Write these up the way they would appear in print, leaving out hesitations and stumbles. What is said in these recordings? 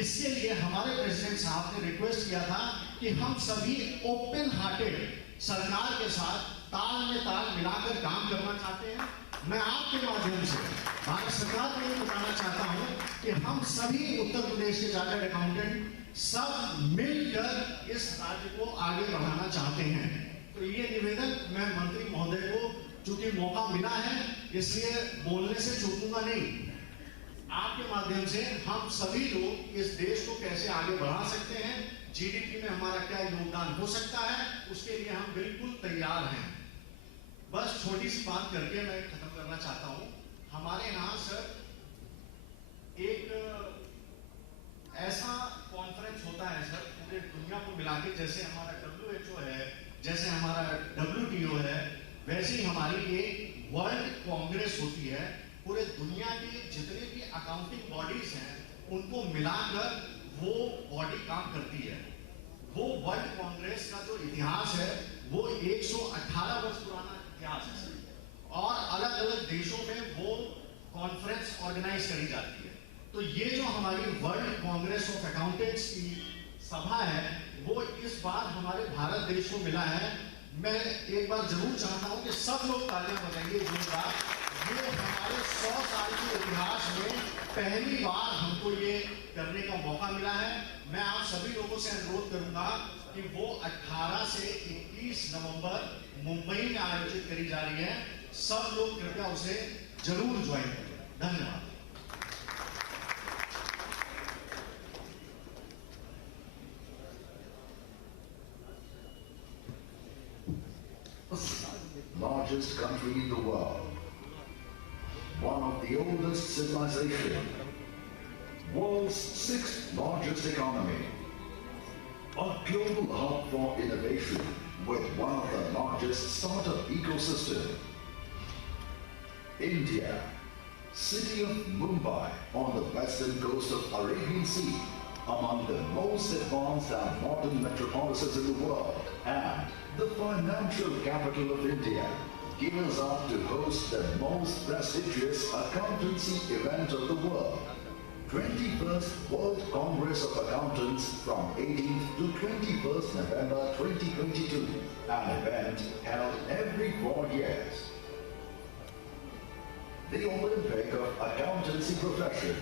इसके लिए हमारे प्रेसिडेंट साहब ने रिक्वेस्ट किया था कि हम सभी ओपन हार्टेड सरकार के साथ ताल में ताल मिलाकर काम करना चाहते हैं। मैं आपके माध्यम से भारत सरकार को ये बताना चाहता हूं कि हम सभी उत्तर प्रदेश के चार्टर्ड अकाउंटेंट सब मिलकर इस राज्य को आगे बढ़ाना चाहते हैं। तो ये निवेदन मैं मंत्री महोदय को, चूंकि मौका मिला है इसलिए बोलने से चूकूंगा नहीं, आपके माध्यम से हम सभी लोग इस देश को कैसे आगे बढ़ा सकते हैं, जीडीपी में हमारा क्या योगदान हो सकता है, उसके लिए हम बिल्कुल तैयार हैं। बस छोटी सी बात करके मैं खत्म करना चाहता हूं। हमारे यहाँ सर एक ऐसा कॉन्फ्रेंस होता है सर पूरे दुनिया को मिला के, जैसे हमारा WHO है, जैसे हमारा WTO है, वैसे ही हमारी एक वर्ल्ड कांग्रेस होती है। पूरे दुनिया के जितने भी अकाउंटिंग बॉडीज हैं उनको मिलाकर वो बॉडी काम करती है। वो वर्ल्ड कांग्रेस का जो इतिहास है वो 118 वर्ष पुराना इतिहास है और अलग अलग देशों में वो कॉन्फ्रेंस ऑर्गेनाइज करी जाती है। तो ये जो हमारी वर्ल्ड कांग्रेस ऑफ अकाउंटेंट्स की सभा है वो इस बार हमारे भारत देश को मिला है। मैं एक बार जरूर चाहता हूं कि सब लोग तालियां बजाइए जोरदार। ये हमारे 100 साल के इतिहास में पहली बार हमको ये करने का मौका मिला है। मैं आप सभी लोगों से अनुरोध करूंगा कि वो 18 से 21 नवंबर मुंबई में आयोजित करी जा रही है। सब लोग कृपया उसे जरूर ज्वाइन करें। धन्यवाद। Largest country in the world, one of the oldest civilizations, world's 6th largest economy, a global hub for innovation with one of the largest startup ecosystems. India, city of Mumbai on the western coast of Arabian Sea, among the most advanced and modern metropolises in the world, and the financial capital of India, gears up to host the most prestigious accountancy event of the world, 21st World Congress of Accountants from 18th to 21st November 2022, an event held every 4 years. The Olympic of Accountancy Profession.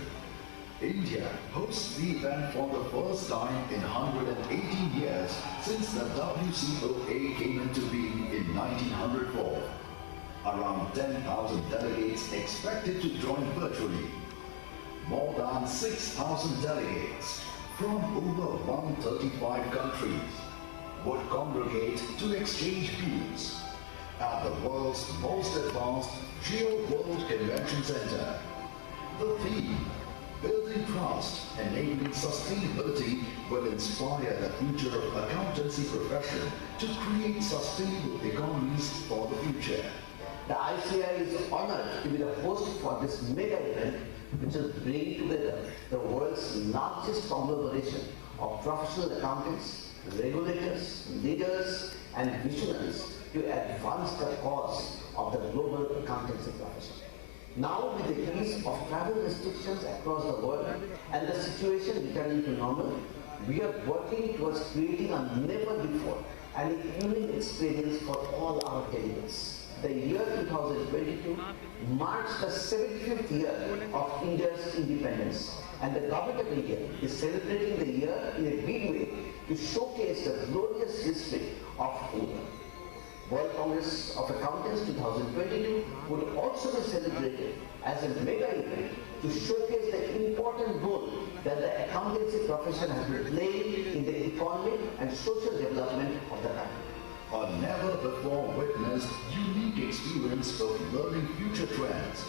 India hosts the event for the first time in 118 years since the WCOA came into being in 1904. Around 10,000 delegates expected to join virtually. More than 6,000 delegates from over 135 countries would congregate to exchange views at the world's most advanced Geo World Convention Center. The theme, Building Trust, Enabling Sustainability, will inspire the future of accountancy profession to create sustainable economies for the future. The ICI is honored to be the host for this mega event, which will bring together the world's largest conglomeration of professional accountants, regulators, leaders, and visionaries to advance the cause of the global accountancy profession. Now, with the ease of travel restrictions across the world and the situation returning to normal, we are working towards creating a never before and a unique experience for all our delegates. The year 2022 marks the 75th year of India's independence, and the government of India is celebrating the year in a big way to showcase the glorious history of India. World Congress of Accountants 2022 would also be celebrated as a mega event to showcase the important role that the accountancy profession has been playing in the economic and social development of the country. A never before witnessed unique experience of learning future trends,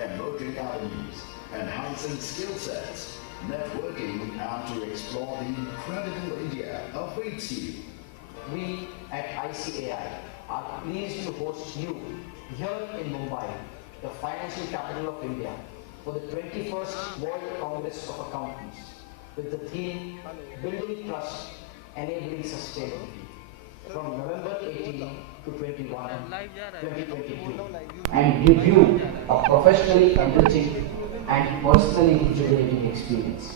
emerging avenues, enhancing skill sets, networking, and to explore the incredible India awaits you. We at ICAI are pleased to host you here in Mumbai, the financial capital of India, for the 21st World Congress of Accountants with the theme Building Trust, Enabling Sustainability from November 18 to 21, 2022, and give you a professionally enriching and personally rejuvenating experience.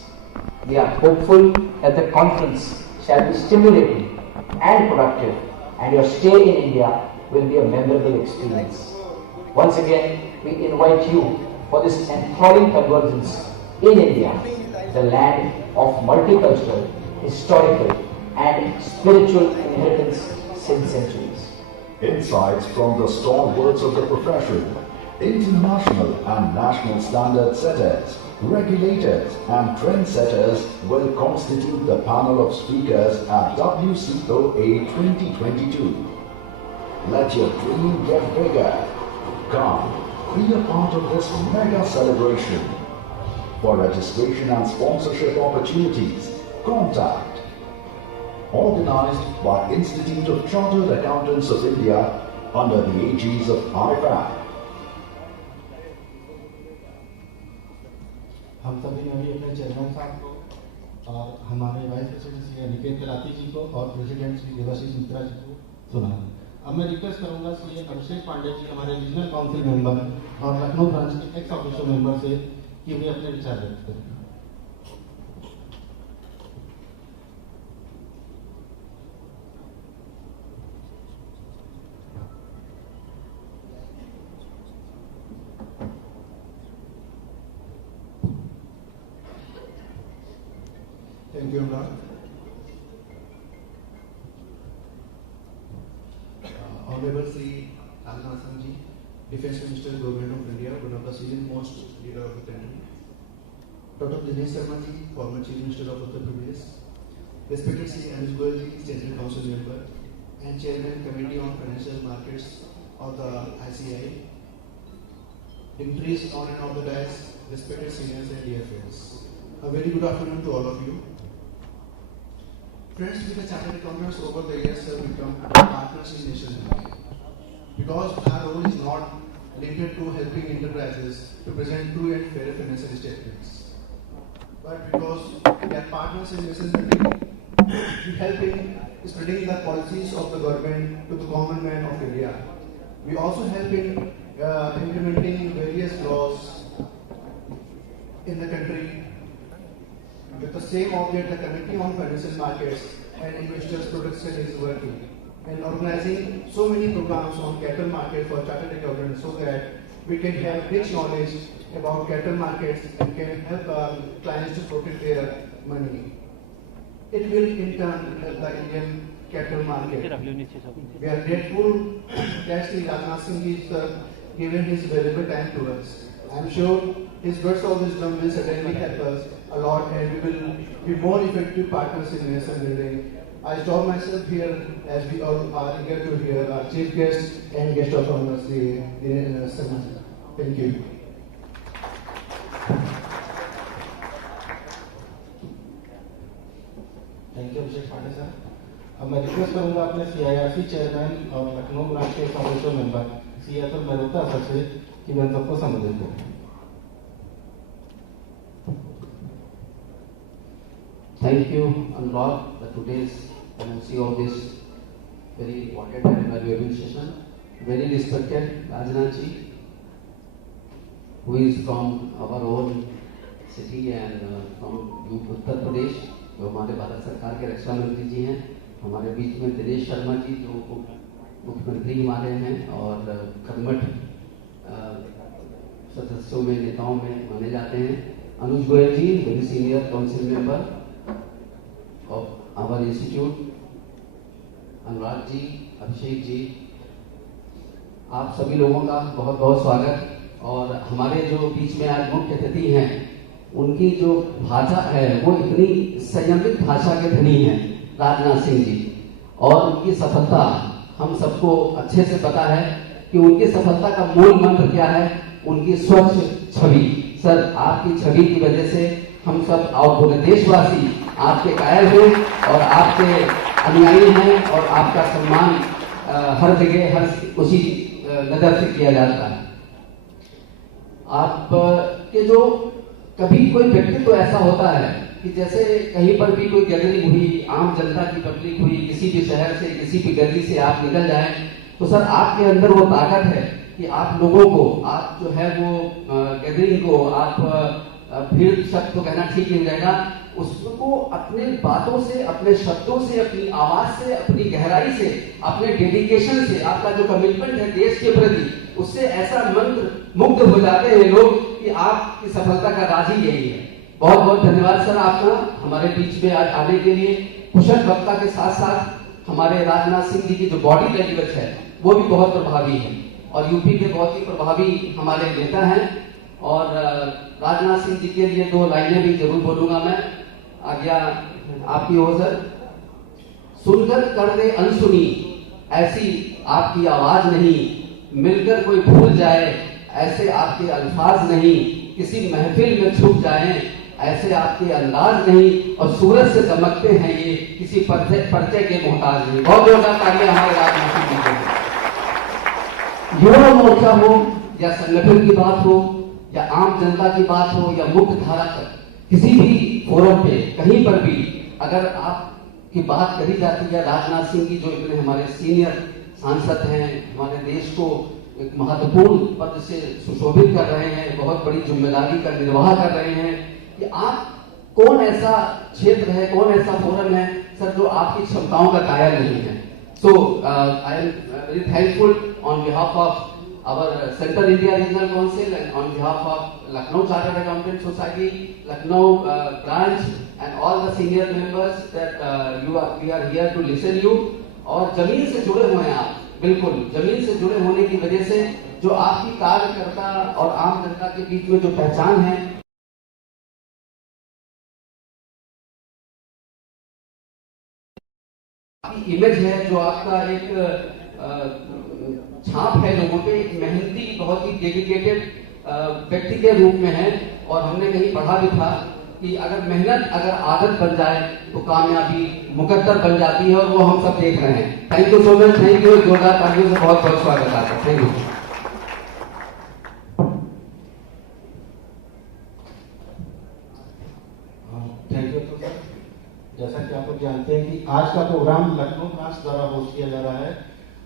We are hopeful that the conference shall be stimulating and productive, and your stay in India will be a memorable experience. Once again, we invite you for this enthralling convergence in India, the land of multicultural, historical, and spiritual inheritance since centuries. Insights from the stalwarts of the profession, international and national standard setters, regulators and trendsetters will constitute the panel of speakers at WCOA 2022. Let your dream get bigger. Come, be a part of this mega celebration. For registration and sponsorship opportunities, contact. Organized by Institute of Chartered Accountants of India under the aegis of IFAC. हम सभी ने अभी अपने chairman साहब को और हमारे vice president Shri Niket तलाती जी को और प्रेसिडेंट श्री देवाशीष मित्रा जी को सुना। अब मैं रिक्वेस्ट करूंगा श्री अभिषेक पांडे जी हमारे रीजनल काउंसिल मेंबर और लखनऊ ब्रांच के एक्स ऑफिशियल मेंबर से कि वे अपने विचार व्यक्त करें। Thank you, Imran. Honorable Sri Rajnath Singh Ji, Defence Minister, Government of India, one of the senior-most leader of the country. Dr. Dinesh Sharma Ji, former Chief Minister of Uttar Pradesh. Respected Sri Anuj Goyal Ji, Central Council Member and Chairman Committee on Financial Markets of the ICI. Dignitaries on and off the dais, respected seniors and dear friends. A very good afternoon to all of you. Friends, with the chartered accountants over the years have become partners in nation building. Because our role is not limited to helping enterprises to present true and fair financial statements. But because we are partners in nation building, we help in spreading the policies of the government to the common man of India. We also help in implementing various laws in the country. With the same object, the Committee on Financial Markets and Investors Protection is working and organizing so many programs on capital market for chartered accountants so that we can have rich knowledge about capital markets and can help our clients to protect their money. It will in turn help the Indian capital market. We are grateful that Sri Rajnath Singh has given his valuable time to us. I am sure his words of wisdom will certainly help us a lot and we will be more effective partners in nation building. I stop myself here as we all are eager to hear our chief guest and guest of honor, Sri Sarma. Thank you. Thank you Abhishek Pandey sir. अब मैं request करूंगा अपने CIRC chairman और Lucknow branch के official member Shri Atul Mehta sir से कि मैं सबको संबोधित करूं। Thank you, Anurag, for today's MC of this very important and valuable session. Very respected Rajnath Ji, who is from our own city and from Uttar Pradesh, जो हमारे भारत सरकार के रक्षा मंत्री जी हैं। हमारे बीच में दिनेश शर्मा जी जो मुख्यमंत्री हमारे हैं और कर्मठ सदस्यों में नेताओं में माने जाते हैं। Anuj Goyal ji, very senior council member of our institute. Anurag ji, Abhishek ji, आप सभी लोगों का बहुत बहुत स्वागत। और हमारे जो बीच में आज मुख्य अतिथि हैं, उनकी जो भाषा है वो इतनी संयमित भाषा के धनी हैं, राजनाथ सिंह जी। और उनकी सफलता हम सबको अच्छे से पता है कि उनकी सफलता का मूल मंत्र क्या है, उनकी स्वच्छ छवि। सर, आपकी छवि की वजह से हम सब और पूरे देशवासी आपके कायल हैं और आपके अनुयायी हैं और आपका सम्मान हर जगह हर उसी नजर से किया जाता है। आप के जो कभी कोई व्यक्तित्व तो ऐसा होता है कि जैसे कहीं पर भी कोई गैदरिंग हुई, आम जनता की पब्लिक हुई, किसी भी शहर से किसी भी गली से आप निकल जाए तो सर आपके अंदर वो ताकत है कि आप लोगों को, आप जो है वो गैदरिंग को आप भीड़ शब्द तो कहना ठीक नहीं रहेगा, उसको अपने बातों से, अपने शब्दों से, अपनी आवाज से, अपनी गहराई से, अपने डेडिकेशन से, आपका जो कमिटमेंट है देश के प्रति, उससे ऐसा मंत्र मुग्ध हो जाते हैं लोग कि आपकी सफलता का राज ही यही है। बहुत बहुत धन्यवाद सर आपका हमारे बीच में आज आने के लिए। कुशल वक्ता के साथ साथ हमारे राजनाथ सिंह जी की जो बॉडी लैंग्वेज है वो भी बहुत प्रभावी है और यूपी के बहुत ही प्रभावी हमारे नेता हैं। और राजनाथ सिंह जी के लिए 2 लाइनें भी जरूर बोलूंगा मैं, आज्ञा आपकी हो सर। सुनकर कर दे अनसुनी ऐसी आपकी आवाज नहीं, मिलकर कोई भूल जाए ऐसे आपके अल्फाज नहीं, किसी महफिल में छुप जाएं ऐसे आपके अंदाज नहीं, और सूरज से चमकते हैं ये किसी परिचय के मोहताज नहीं। बहुत जोरदार तालियां हमारे राजनाथ सिंह जी को। युवा मोर्चा हो या संगठन की बात हो या आम जनता की बात हो या मुख्य धारा तक, किसी भी फोरम पे कहीं पर भी अगर आपकी बात करी जाती है राजनाथ सिंह की, जो इतने हमारे सीनियर सांसद हैं, हमारे देश को एक महत्वपूर्ण पद से सुशोभित कर रहे हैं, बहुत बड़ी जिम्मेदारी का निर्वाह कर रहे हैं, कि आप कौन ऐसा क्षेत्र है, कौन ऐसा फोरम है सर जो आपकी क्षमताओं का कायल नहीं है। So I am very thankful on behalf of our Central India Regional Council and on behalf of Lucknow Chartered Accountant Society, Lucknow branch and all the senior members that we are here to listen you। और जमीन से जुड़े हुए हैं आप, बिल्कुल जमीन से जुड़े होने की वजह से जो आपकी कार्यकर्ता और आम जनता के बीच में जो पहचान है, आपकी इमेज है, जो आपका एक छाप है लोगों पे, एक मेहनती बहुत ही डेडिकेटेड व्यक्ति के रूप में है। और हमने कहीं पढ़ा भी था कि अगर मेहनत अगर आदत बन जाए तो कामयाबी मुकद्दर बन जाती है, और वो हम सब देख रहे हैं। Thank you so much, thank you. जोरदार तालियों से बहुत बहुत स्वागत आपका। Thank you. Thank you sir. जैसा कि आप लोग जानते हैं कि आज का प्रोग्राम लखनऊ ब्रांच द्वारा होस्ट किया जा रहा है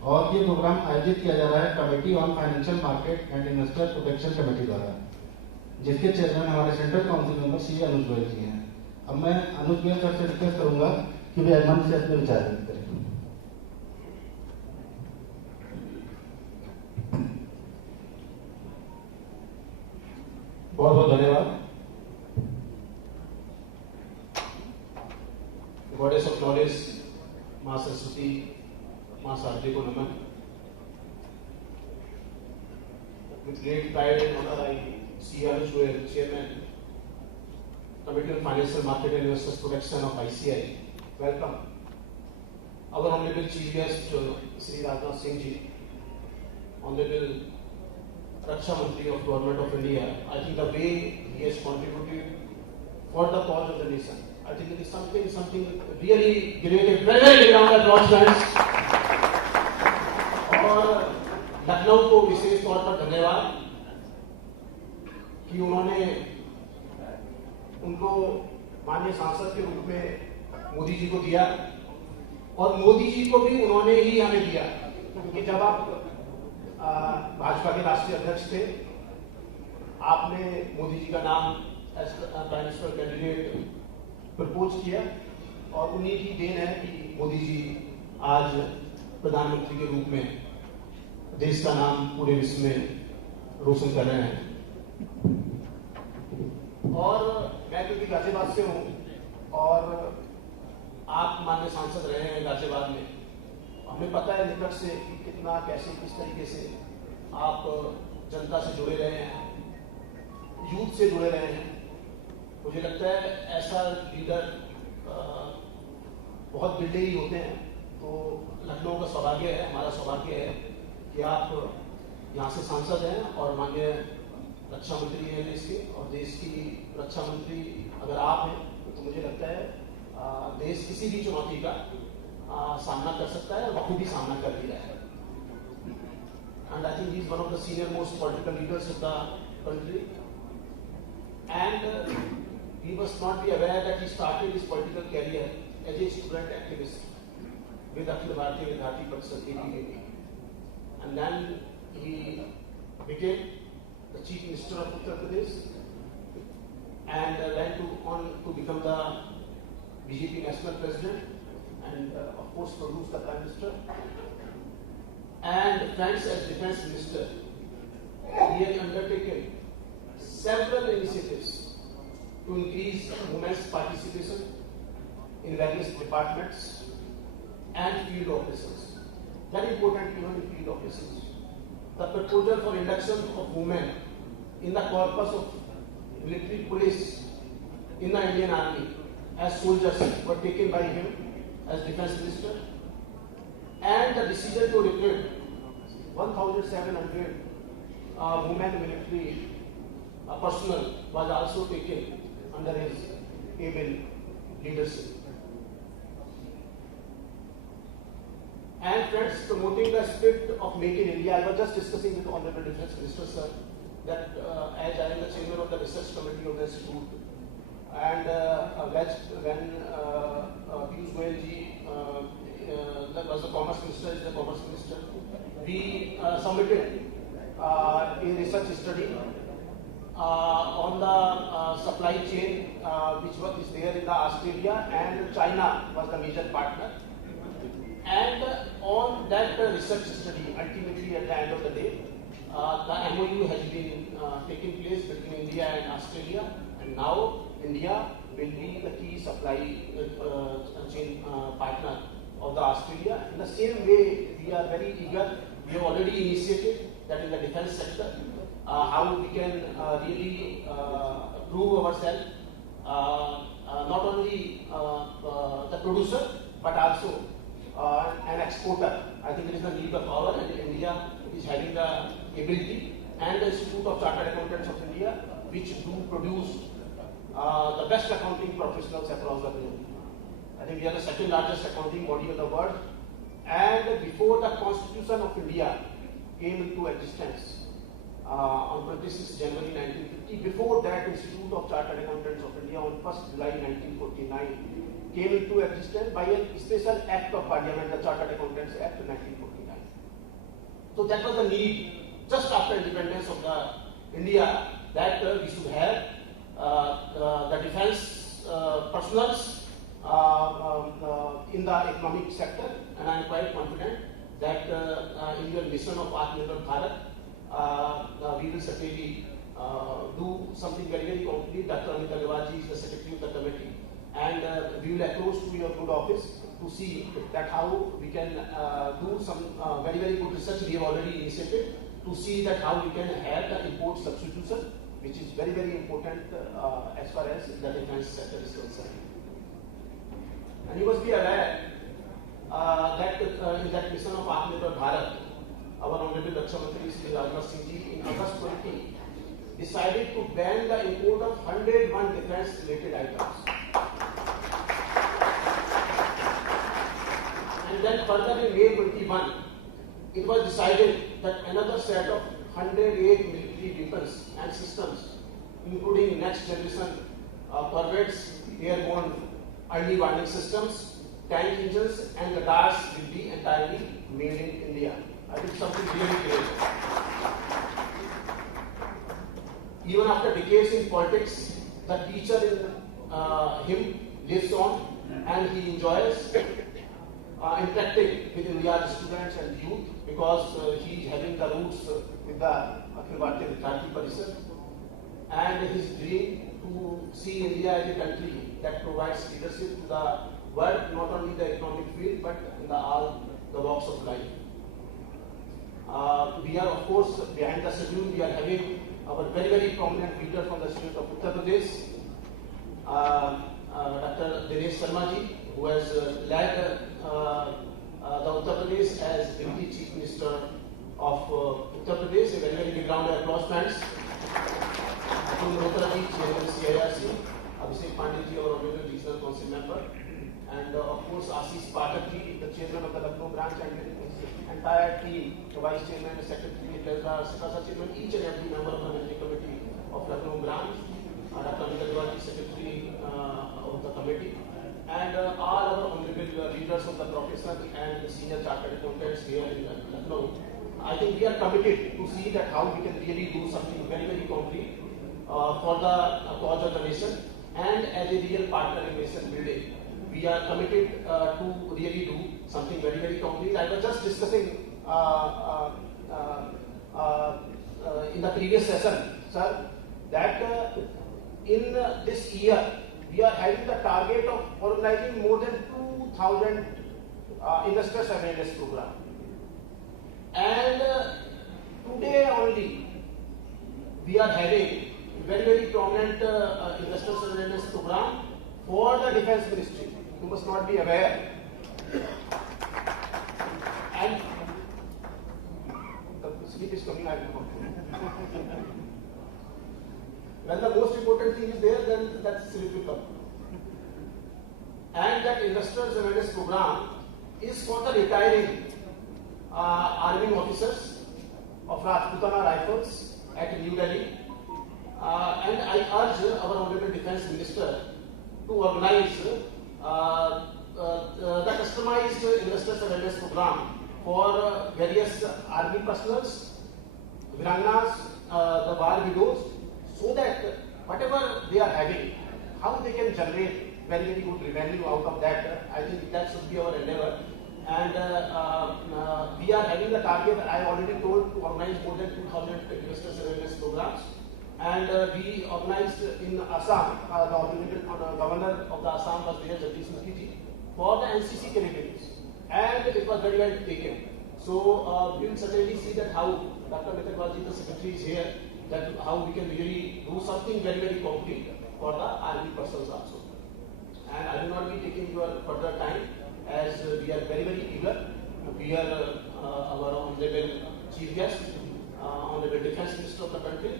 और ये प्रोग्राम आयोजित किया जा रहा है committee on financial market and investor protection committee द्वारा, जिसके चेयरमैन हमारे सेंट्रल काउंसिल मेंबर श्री अनुज गोयल जी हैं। अब मैं अनुज गोयल सर से रिक्वेस्ट करूंगा कि वे मंच से अपने विचार व्यक्त करें। बहुत बहुत धन्यवाद। गॉडेस ऑफ नॉलेज मां सरस्वती, मां शारदे को नमन। With great pride and honor, I see Anuj Goyal, Chairman, Committee on Financial Market and Investors Protection of ICI. Welcome. Our Honorable Chief Guest, Shri Rajnath Singh Ji, Honorable Raksha Mantri of Government of India. I think the way he has contributed for the cause of the nation, I think it is something really great. A very round of applause, friends. और लखनऊ को विशेष तौर पर धन्यवाद कि उन्होंने उनको माननीय सांसद के रूप में मोदी जी को दिया, और मोदी जी को भी उन्होंने ही हमें दिया, क्योंकि जब आप भाजपा के राष्ट्रीय अध्यक्ष थे, आपने मोदी जी का नाम as prime minister candidate propose किया, और उन्हीं की देन है कि मोदी जी आज प्रधानमंत्री के रूप में देश का नाम पूरे विश्व में रोशन कर रहे हैं। और मैं क्योंकि गाजियाबाद से हूँ और आप माननीय सांसद रहे हैं गाजियाबाद में, हमें पता है निकट से कि कितना कैसे किस तरीके से आप जनता से जुड़े रहे हैं, यूथ से जुड़े रहे हैं। मुझे लगता है ऐसा लीडर बहुत बिल्डे ही होते हैं। तो लखनऊ का सौभाग्य है, हमारा सौभाग्य है कि आप यहाँ से सांसद हैं और माननीय रक्षा मंत्री हैं देश के, और देश की रक्षा मंत्री अगर आप हैं तो मुझे लगता है देश किसी भी चुनौती का सामना कर सकता है, और बखूबी सामना कर भी रहा है। And I think he is one of the senior most political leaders of the country, and he must not be aware that he started his political career as a student activist with Akhil Bharatiya Vidyarthi Parishad ABVP, and then he became the Chief Minister of Uttar Pradesh, and went on to become the BJP national president, and of course produced the prime minister. And friends, as defense minister, he has undertaken several initiatives to increase women's participation in various departments and field operations. Very important, even in field operations. The proposal for induction of women in the corpus of military police in the Indian Army as soldiers were taken by him as defense minister, and the decision to recruit 1,700 women military personnel was also taken under his able leadership. And friends, promoting the spirit of Make in India, I was just discussing with the Honorable Defense Minister, sir, that as I am the chairman of the research committee of the institute, and when Piyush Goyal ji that was the commerce minister, is the commerce minister, we submitted a research study on the supply chain which is there in the Australia, and China was the major partner. And on that research study, ultimately at the end of the day, the MOU has been taking place between India and Australia, and now India will be the key supply chain partner of the Australia. In the same way, we are very eager. We have already initiated that in the defense sector, how we can really prove ourselves, not only the producer, but also an exporter. I think there is a need of power, and India is having the ability, and the Institute of Chartered Accountants of India, which do produce the best accounting professionals across the globe. I think we are the second largest accounting body in the world, and before the Constitution of India came into existence on 26 January 1950, before that Institute of Chartered Accountants of India on 1st July 1949 came into existence by a special act of Parliament, the Chartered Accountants Act 1949. So that was the need just after independence of the India, that we should have the defense personnels in the economic sector, and I am quite confident that in your mission of Atmanirbhar Bharat, we will certainly do something very, very concrete. Dr. Amit Agarwal ji is the secretary of the committee, and we will approach to your good office to see that how we can do some very, very good research. We have already initiated to see that how we can have the import substitution, which is very, very important as far as the defense sector is concerned. And you must be aware that in that mission of Atmanirbhar Bharat, our Honorable Raksha Mantri Shri Rajnath Singh ji in August 20 decided to ban the import of 101 defense related items. And then further in May 21, it was decided that another set of 108 military weapons and systems, including next generation corvettes, airborne early warning systems, tank engines, and radars will be entirely made in India. I think something really great. Even after decades in politics, the teacher in him lives on, and he enjoys interacting with India's students and youth, because he is having the roots with the Akhil Bharatiya Vidyarthi Parishad, and his dream to see India as a country that provides leadership to the world, not only the economic field, but in all the walks of life. We are, of course, behind the schedule. We are having our very, very prominent leader from the state of Uttar Pradesh, Dr. Dinesh Sharma ji, who has led the Uttar Pradesh as Deputy Chief Minister of Uttar Pradesh. A very, very big round of applause, friends. Atul Malhotra ji, Chairman CIRC, Abhishek Pandey ji, our Honorable Regional Council Member, and of course Ashish Pathak ji, the Chairman of the Lucknow branch, and his entire team, the Vice Chairman, the Secretary, Sakasa Chairman, each and every member of the Managing Committee of Lucknow branch, Dr. Amit Agarwal ji, Secretary of the committee, and all our honorable leaders of the profession and the senior chartered accountants here in Lucknow. I think we are committed to see that how we can really do something very, very concrete for the cause of the nation, and as a real partner in nation building, we are committed to really do something very, very concrete. I was just discussing in the previous session, sir, that in this year we are having the target of organizing more than 2,000 investors awareness program, and today only we are having very, very prominent investors awareness program for the defense ministry. You must not be aware. And the sleep is coming, I will come. When the most important thing is there, then that sleep will come. And that investors awareness program is for the retiring army officers of Rajputana Rifles at New Delhi. And I urge our Honorable Defence Minister to organize the customized investors awareness program for various army personals, Virangas, the war widows, so that whatever they are having, how they can generate very, very good revenue out of that. I think that should be our endeavor. And we are having the target, I already told, to organize more than 2,000 investors awareness programs. And we organized in Assam, the governor of the Assam was there, Jagdish Mukherjee, for the NCC candidates. And it was very well taken. So we will certainly see that how Dr. Mithakwaji, the secretary, is here, that how we can really do something very, very concrete for the army persons also. And I will not be taking your further time, as we are very, very eager to hear our Honorable Chief Guest, Honorable Defence Minister of the country,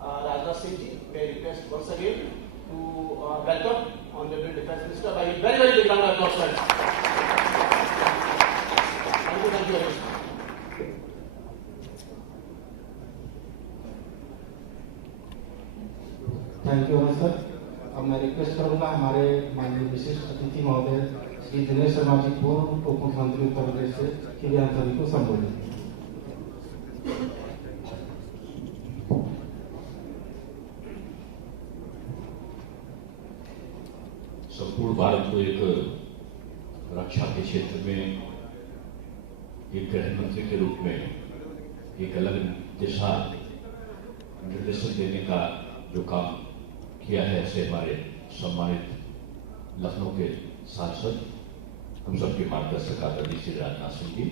Rajnath Singh ji. May I request once again to welcome Honorable Defence Minister by a very, very big round of applause. Thank you very much. Thank you sir. अब मैं request करूंगा हमारे माननीय विशिष्ट अतिथि महोदय श्री दिनेश शर्मा जी, पूर्व उप मुख्यमंत्री उत्तर प्रदेश से, कि वे हम सभी को संबोधित। संपूर्ण भारत को एक रक्षा के क्षेत्र में एक गृह मंत्री के रूप में एक अलग दिशा निर्देशन देने का जो काम किया है, ऐसे हमारे सम्मानित लखनऊ के सांसद, हम सबके मार्गदर्शक आदरणीय श्री राजनाथ सिंह जी,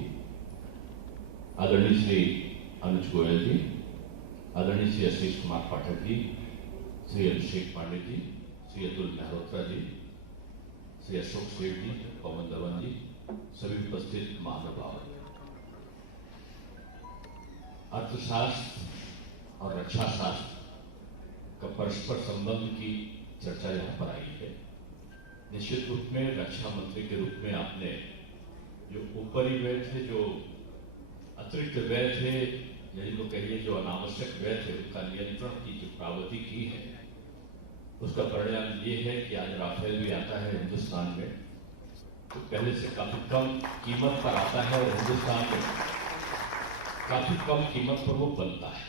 आदरणीय श्री अनुज गोयल जी, आदरणीय श्री आशीष कुमार पाठक जी, श्री अभिषेक पांडे जी, श्री अतुल मेहरोत्रा जी, श्री अशोक सेठ जी, पवन धवन जी, सभी उपस्थित महानुभाव। अर्थशास्त्र और रक्षा शास्त्र का परस्पर संबंध की चर्चा यहाँ पर आई है। निश्चित रूप में रक्षा मंत्री के रूप में आपने जो ऊपरी व्यय थे, जो अतिरिक्त व्यय थे, या जिनको कहिए जो अनावश्यक व्यय थे, उनका नियंत्रण की जो प्रावधि की है, उसका परिणाम ये है कि आज राफेल भी आता है हिंदुस्तान में तो पहले से काफी कम कीमत पर आता है, और हिंदुस्तान में काफी कम कीमत पर वो बनता है।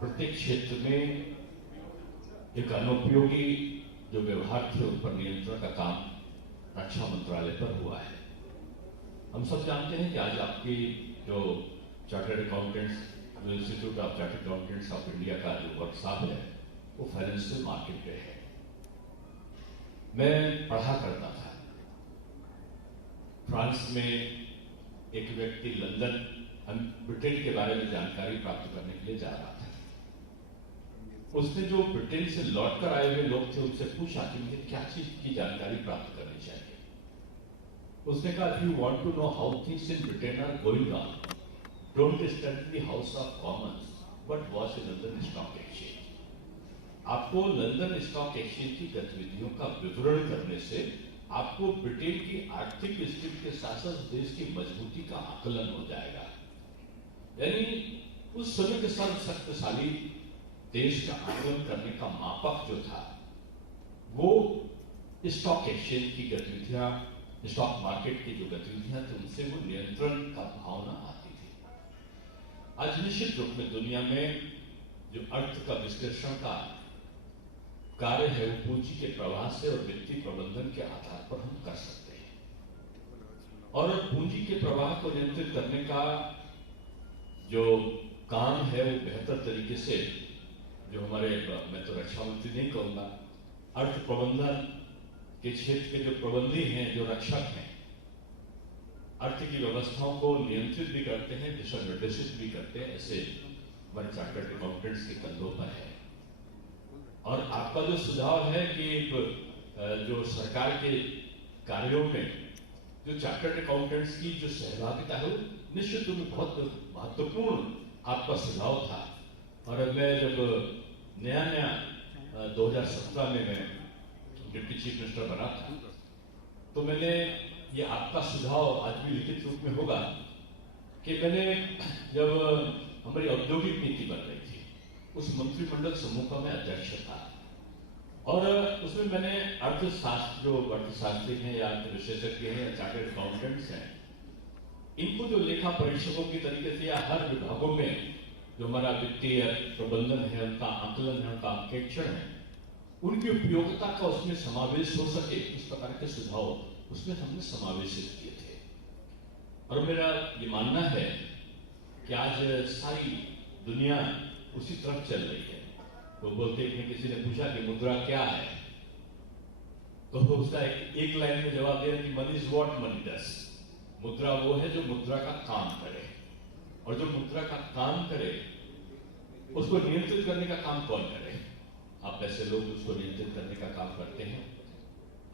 प्रत्येक क्षेत्र में एक अनुपयोगी जो व्यवहार थे उन पर नियंत्रण का काम रक्षा मंत्रालय पर हुआ है। हम सब जानते हैं कि आज आपकी जो चार्टर्ड अकाउंटेंट्स, जो institute of chartered accountants of India का जो वर्कशॉप है, वो फाइनेंशियल मार्केट पे है। मैं पढ़ा करता था, फ्रांस में एक व्यक्ति लंदन, हम ब्रिटेन के बारे में जानकारी प्राप्त करने के लिए जा रहा था। उसने जो ब्रिटेन से लौटकर आए हुए लोग थे उनसे पूछा कि मुझे क्या चीज की जानकारी प्राप्त करनी चाहिए। उसने कहा, if you want to know how things in Britain are going on, don't study the House of Commons, but watch the London Stock Exchange। आपको लंदन स्टॉक एक्सचेंज की गतिविधियों का विवरण करने से आपको ब्रिटेन की आर्थिक स्थिति के साथ साथ देश की मजबूती का आकलन हो जाएगा। यानी उस समय के साथ शक्तिशाली देश का आकलन करने का मापक जो था वो स्टॉक एक्सचेंज की गतिविधियां, स्टॉक मार्केट की जो गतिविधियां थी उनसे वो नियंत्रण का भावना आती थी। आज निश्चित रूप में दुनिया में जो अर्थ का विश्लेषण का कार्य है वो पूंजी के प्रवाह से और वित्तीय प्रबंधन के आधार पर हम कर सकते हैं। और पूंजी के प्रवाह को नियंत्रित करने का जो काम है वो बेहतर तरीके से जो हमारे, मैं तो रक्षा मंत्री नहीं कहूंगा, अर्थ प्रबंधन के क्षेत्र के जो प्रबंधी हैं, जो रक्षक हैं, अर्थ की व्यवस्थाओं को नियंत्रित भी करते हैं, दिशा निर्देशित भी करते हैं, ऐसे हमारे चार्टर्ड अकाउंटेंट्स के कंधों पर है। और आपका जो सुझाव है कि जो सरकार के कार्यों में जो चार्टर्ड अकाउंटेंट्स की जो सहभागिता है वो निश्चित रूप में बहुत महत्वपूर्ण आपका सुझाव था। और मैं जब नया 2017 में मैं डिप्टी चीफ मिनिस्टर बना था तो मैंने ये आपका सुझाव आज भी लिखित रूप में होगा कि मैंने जब हमारी औद्योगिक नीति बन रही थी उस मंत्रिमंडल समूह का मैं अध्यक्ष था और उसमें मैंने अर्थशास्त्र, जो अर्थशास्त्री हैं या अर्थ विशेषज्ञ हैं या चार्टर्ड अकाउंटेंट्स हैं, इनको जो लेखा परीक्षकों की तरीके से या हर विभागों में जो हमारा वित्तीय प्रबंधन है, उनका आकलन है, उनका अंकेक्षण है, उनकी उपयोगिता का उसमें समावेश हो सके, इस प्रकार के सुझाव उसमें हमने समावेशित किए थे। और मेरा ये मानना है कि आज सारी दुनिया उसी तरफ चल रही है। वो बोलते हैं, किसी ने पूछा कि मुद्रा क्या है, तो उसका एक लाइन में जवाब दिया कि money is what money does. मुद्रा वो है जो मुद्रा का काम करे, और जो मुद्रा का काम करे उसको नियंत्रित करने का काम कौन करे? आप ऐसे लोग उसको नियंत्रित करने का काम करते हैं।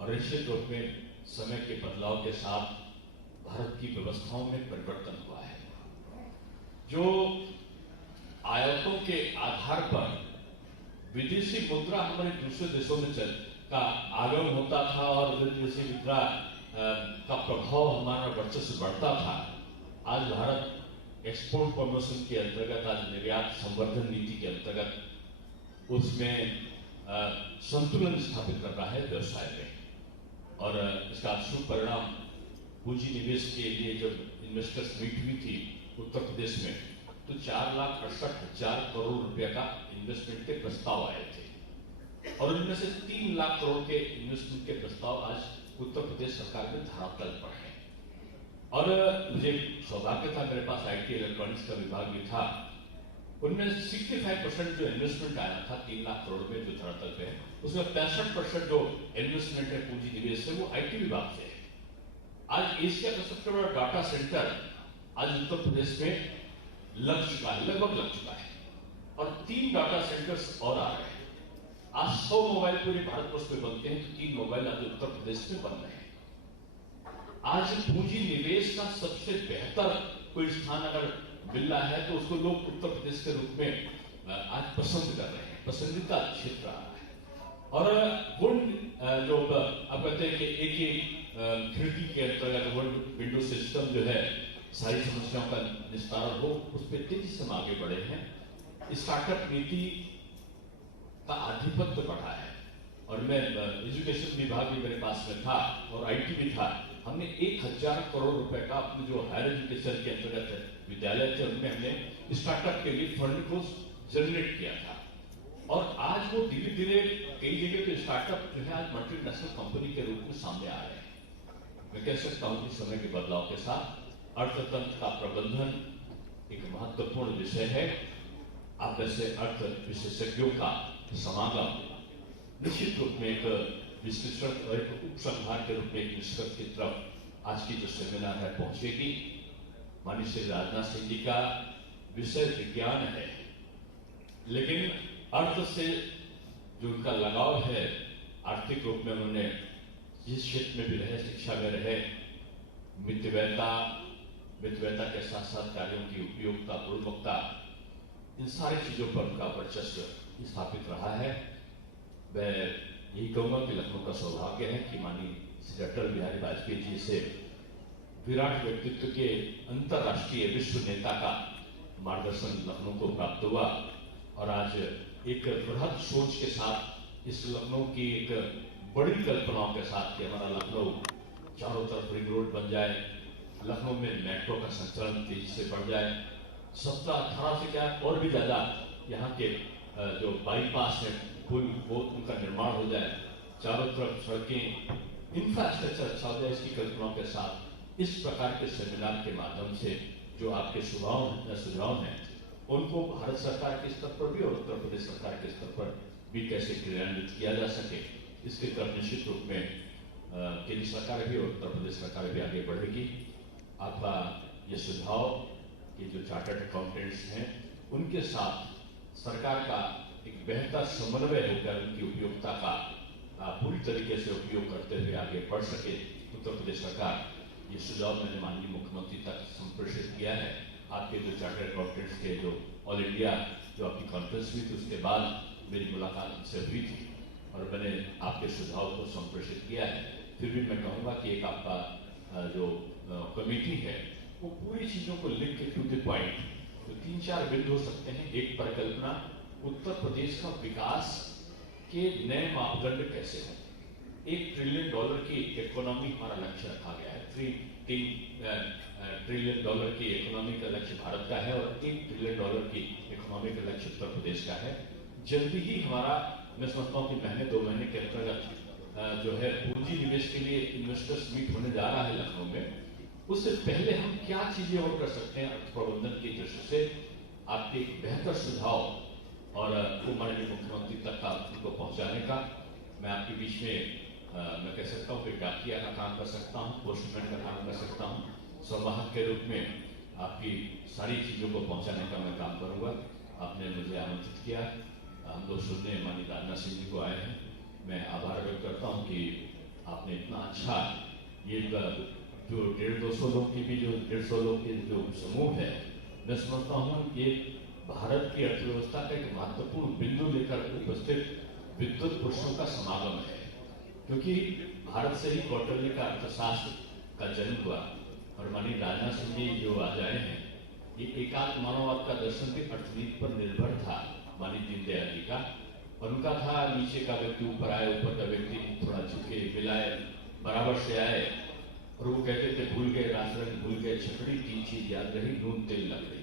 और निश्चित रूप में समय के बदलाव के साथ भारत की व्यवस्थाओं में परिवर्तन हुआ है। जो आयातों के आधार पर विदेशी मुद्रा हमारे दूसरे देशों में का आगमन होता था और विदेशी मुद्रा का प्रभाव हमारा वर्चस्व बढ़ता था, आज भारत एक्सपोर्ट प्रमोशन के अंतर्गत, आज निर्यात संवर्धन नीति के अंतर्गत उसमें संतुलन स्थापित कर रहा है व्यवसाय में। और इसका शुभ परिणाम पूंजी निवेश के लिए जब इन्वेस्टर्स मीट हुई थी उत्तर प्रदेश में, तो 4,68,000 करोड़ रुपए का इन्वेस्टमेंट के प्रस्ताव आए थे और उनमें से 3 लाख करोड़ के इन्वेस्टमेंट के प्रस्ताव आज उत्तर प्रदेश सरकार में धरातल पर है। और मुझे सौभाग्य था, मेरे पास आईटी इलेक्ट्रॉनिक्स का विभाग भी था, उनमें 65% जो इन्वेस्टमेंट आया था 3 लाख करोड़ में जो धरातल पे है, उसमें 65% जो इन्वेस्टमेंट है, पूंजी निवेश है, वो आईटी विभाग से है। आज एशिया का सबसे बड़ा डाटा सेंटर आज उत्तर प्रदेश में लग चुका है, लगभग लग चुका है, और 3 डाटा सेंटर्स और आ रहे हैं। आज 100 मोबाइल पूरे भारतवर्ष में बनते हैं, तो 3 मोबाइल आज उत्तर प्रदेश में बन रहे हैं। आज पूंजी निवेश का सबसे बेहतर कोई स्थान अगर मिल रहा है तो उसको लोग उत्तर प्रदेश के रूप में आज पसंद कर रहे हैं, पसंदीदा क्षेत्र आ रहा है। और वुड जो आप कहते हैं कि एक ही खिड़की के अंतर्गत वुड विंडो सिस्टम जो है सारी समस्याओं का निस्तारण हो, उस पर तेजी से हम आगे बढ़े हैं। स्टार्टअप नीति का आधिपत्य बढ़ा है और मैं एजुकेशन विभाग भी मेरे पास में था और आईटी भी था। हमने 1,000 करोड़ रुपए का अपने जो हायर एजुकेशन के अंतर्गत विद्यालय थे उनमें हमने स्टार्टअप के लिए फंड को जनरेट किया था। और आज वो धीरे धीरे कई जगह पे स्टार्टअप जो है आज मल्टीनेशनल कंपनी के रूप में सामने आ रहे हैं। मैं कह सकता हूं कि समय के बदलाव के साथ अर्थतंत्र का प्रबंधन एक महत्वपूर्ण विषय है। आप ऐसे अर्थ विशेषज्ञों का समागम निश्चित रूप में एक विश्लेषण और एक उपसंहार के रूप में एक निष्कर्ष की तरफ आज की जो सेमिनार है पहुंचेगी। माननीय श्री राजनाथ सिंह जी का विषय विज्ञान है, लेकिन अर्थ से जो उनका लगाव है, आर्थिक रूप में उन्होंने जिस क्षेत्र में भी रहे, शिक्षा में रहे, मितव्ययता के साथ साथ कार्यों की उपयोगिता, गुणवत्ता, इन सारी चीजों पर उनका वर्चस्व स्थापित रहा है। मैं यही कहूंगा कि लखनऊ का सौभाग्य है कि माननीय श्री अटल बिहारी वाजपेयी जी से विराट व्यक्तित्व के अंतर्राष्ट्रीय विश्व नेता का मार्गदर्शन लखनऊ को प्राप्त हुआ और आज एक बृहद सोच के साथ इस लखनऊ की एक बड़ी कल्पनाओं के साथ कि हमारा लखनऊ चारों तरफ रिंग रोड बन जाए, लखनऊ में मेट्रो का संचालन तेजी से बढ़ जाए, 17-18 से क्या और भी ज्यादा यहाँ के जो बाईपास है पुल वो उनका निर्माण हो जाए, चारों तरफ सड़कें, इंफ्रास्ट्रक्चर अच्छा हो जाए, इसकी कल्पनाओं के साथ इस प्रकार के सेमिनार के माध्यम से जो आपके सुझाव हैं उनको भारत सरकार के स्तर पर भी और उत्तर प्रदेश सरकार के स्तर पर भी कैसे क्रियान्वित किया जा सके, इसकी तरफ निश्चित रूप में केंद्र सरकार भी और उत्तर प्रदेश सरकार भी आगे बढ़ेगी। आपका ये सुझाव कि जो चार्टर्ड अकाउंटेंट्स हैं उनके साथ सरकार का एक बेहतर समन्वय होकर उनकी उपयोगिता का पूरी तरीके से उपयोग करते हुए आगे बढ़ सके, उत्तर प्रदेश सरकार ये सुझाव मैंने माननीय मुख्यमंत्री तक संप्रेषित किया है। आपके जो चार्टर्ड अकाउंटेंट्स के जो ऑल इंडिया जो आपकी कॉन्फ्रेंस हुई थी उसके बाद मेरी मुलाकात उनसे हुई थी और मैंने आपके सुझाव को संप्रेषित किया है। फिर भी मैं कहूँगा कि एक आपका जो कमेटी है वो पूरी चीज़ों को लिख के टू द पॉइंट, तो 3-4 बिंदु हो सकते हैं। एक परिकल्पना, उत्तर प्रदेश का विकास के नए मापदंड कैसे हैं। $1 ट्रिलियन की इकोनॉमी हमारा लक्ष्य रखा गया है, 3 ट्रिलियन की इकोनॉमी का लक्ष्य भारत का है और $1 ट्रिलियन की इकोनॉमी का लक्ष्य उत्तर प्रदेश का है। जल्दी ही हमारा, मैं समझता हूँ कि महीने 2 महीने के अंतर्गत जो है पूंजी निवेश के लिए इन्वेस्टर्स मीट होने जा रहा है लखनऊ में। उससे पहले हम क्या चीजें और कर सकते हैं अर्थ प्रबंधन की दृष्टि से, आपके एक बेहतर सुझाव और माननीय मुख्यमंत्री तक का उनको पहुंचाने का मैं आपके बीच में मैं कह सकता हूँ कि डाकिया का काम कर सकता हूँ, पोस्टमैन का काम कर सकता हूँ, संवाहक के रूप में आपकी सारी चीजों को पहुंचाने का मैं काम करूंगा। आपने मुझे आमंत्रित किया, हम लोग सुनने माननीय राजनाथ सिंह जी को आए हैं। मैं आभार व्यक्त करता हूँ कि आपने इतना अच्छा ये जो 150-200 लोग की भी जो 150 लोग के जो समूह है, मैं समझता हूँ ये भारत की अर्थव्यवस्था का एक महत्वपूर्ण बिंदु लेकर उपस्थित विद्वत पुरुषों का समागम है, क्योंकि भारत से ही कौटिल्य का अर्थशास्त्र का जन्म हुआ और माननीय राजनाथ सिंह जी जो आज आए हैं, ये एकात्म मानववाद का दर्शन भी अर्थनीति पर निर्भर था माननीय दीनदयाल जी का, और उनका था नीचे का व्यक्ति ऊपर आए, ऊपर का व्यक्ति थोड़ा झुके, मिलाए, बराबर से आए, और वो कहते थे भूल गए राजरंग, भूल गए छकड़ी, 3 चीज याद रही, नून तेल लग रही।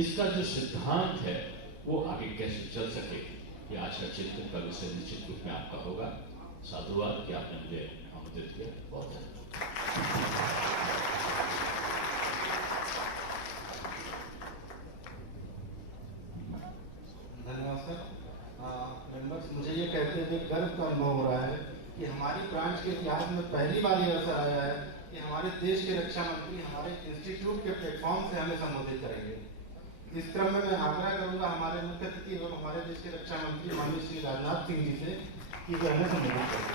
इसका जो सिद्धांत है वो आगे कैसे चल सके, ये आज का चिंतन का विषय निश्चित रूप में आपका होगा। साधुवाद कि आपने मुझे आमंत्रित किया, बहुत धन्यवाद सर। मेंबर्स, मुझे ये कहते हुए गर्व का अनुभव हो रहा है कि हमारी ब्रांच के इतिहास में पहली बार ये अवसर आया है कि हमारे देश के रक्षा मंत्री हमारे इंस्टीट्यूट के प्लेटफॉर्म से हमें संबोधित करेंगे। इस क्रम में मैं आग्रह करूंगा हमारे मुख्य अतिथि एवं हमारे देश के रक्षा मंत्री माननीय श्री राजनाथ सिंह जी से कि वे हमें संबोधित करें।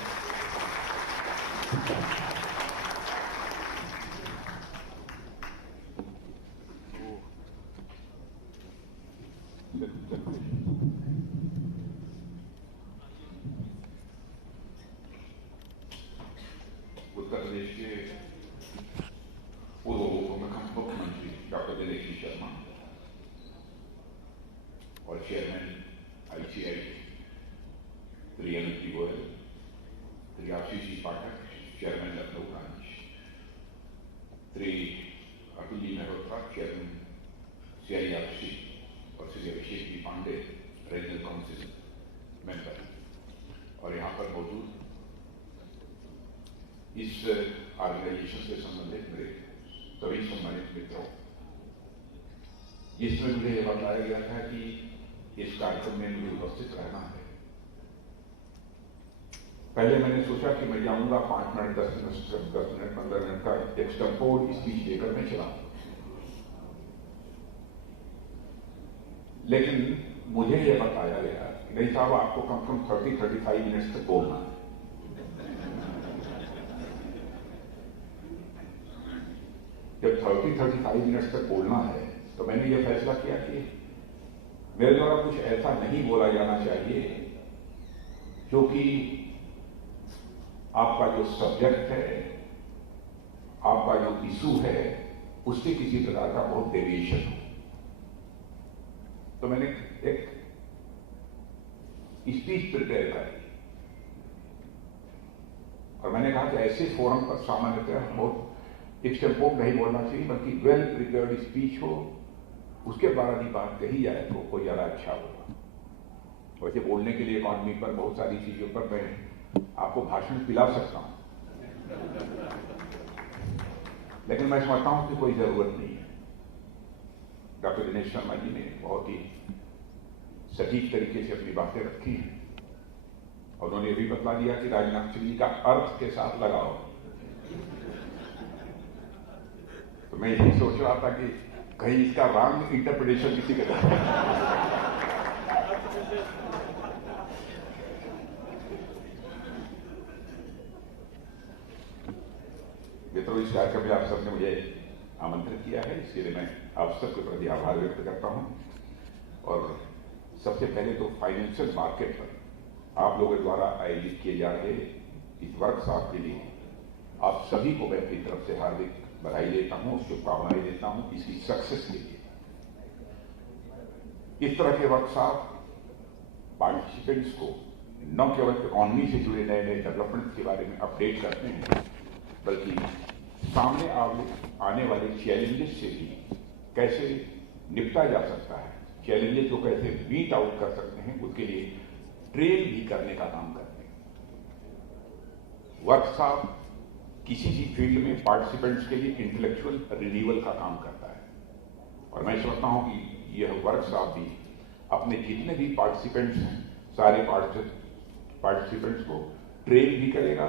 उत्तर प्रदेश के पूर्व मुख्यमंत्री डॉक्टर दिनेश शर्मा और चेयरमैन ICI श्री अमित गोयल, श्री आशीष पाठक, chairman Lucknow branch, Shri Atul ji Mehrotra, chairman CIRC, और Shri Abhishek ji Pandey, regional council member, और यहाँ पर मौजूद इस ऑर्गेनाइजेशन से संबंधित मेरे सभी सम्मानित मित्रों, जिसमें मुझे यह बताया गया था कि इस कार्यक्रम में मुझे उपस्थित रहना है। पहले मैंने सोचा कि मैं जाऊंगा 5 मिनट 10 मिनट 15 मिनट का एक्सटेम्पोर स्पीच देकर मैं चला, लेकिन मुझे यह बताया गया कि नहीं साहब, आपको कम से कम 30-35 मिनट तक बोलना है। जब 30-35 मिनट तक बोलना है तो मैंने यह फैसला किया कि मेरे द्वारा कुछ ऐसा नहीं बोला जाना चाहिए जो कि आपका जो सब्जेक्ट है, आपका जो इशू है, उससे किसी प्रकार का बहुत डेविएशन हो। तो मैंने एक स्पीच प्रिपेयर करी और मैंने कहा कि ऐसे फोरम पर सामान्यतः बहुत एक्सटेम्पोर नहीं बोलना चाहिए, बल्कि वेल प्रिपेयर्ड स्पीच हो उसके बारे में बात कही जाए तो कोई ज़्यादा अच्छा होगा। वैसे बोलने के लिए इकॉनमी पर बहुत सारी चीज़ों पर मैं आपको भाषण पिला सकता हूँ, लेकिन मैं समझता हूँ कि कोई ज़रूरत नहीं है। डॉक्टर दिनेश शर्मा जी ने बहुत ही सटीक तरीके से अपनी बातें रखी हैं और उन्होंने ये भी बतला दिया कि राजनाथ सिंह जी का अर्थ के साथ लगाओ। तो मैं यही सोच रहा था कि कहीं इसका रॉन्ग इंटरप्रिटेशन किसी के साथ। मित्रों, इस कार्यक्रम में आप सबने मुझे आमंत्रित किया है, इसके लिए मैं आप सबके प्रति आभार व्यक्त करता हूं। और सबसे पहले तो फाइनेंशियल मार्केट पर आप लोगों द्वारा आयोजित किए जा रहे इस वर्कशॉप के लिए आप सभी को मैं अपनी तरफ से हार्दिक बधाई देता हूं, शुभकामनाएं देता हूं इसकी सक्सेस के लिए। इस तरह के वर्कशॉप पार्टिसिपेंट्स को न केवल इकॉनमी से जुड़े नए नए डेवलपमेंट के बारे में अपडेट करते हैं, बल्कि सामने आने वाले चैलेंजेस से भी कैसे निपटा जा सकता है, चैलेंजेस को कैसे बीट आउट कर सकते हैं, उसके लिए ट्रेन भी करने का काम करते हैं। वर्कशॉप किसी भी फील्ड में पार्टिसिपेंट्स के लिए इंटेलेक्चुअल रिन्यूअल का काम करता है और मैं समझता हूं कि यह वर्कशॉप भी अपने जितने भी पार्टिसिपेंट्स हैं, सारे पार्टिसिपेंट्स को ट्रेन भी करेगा,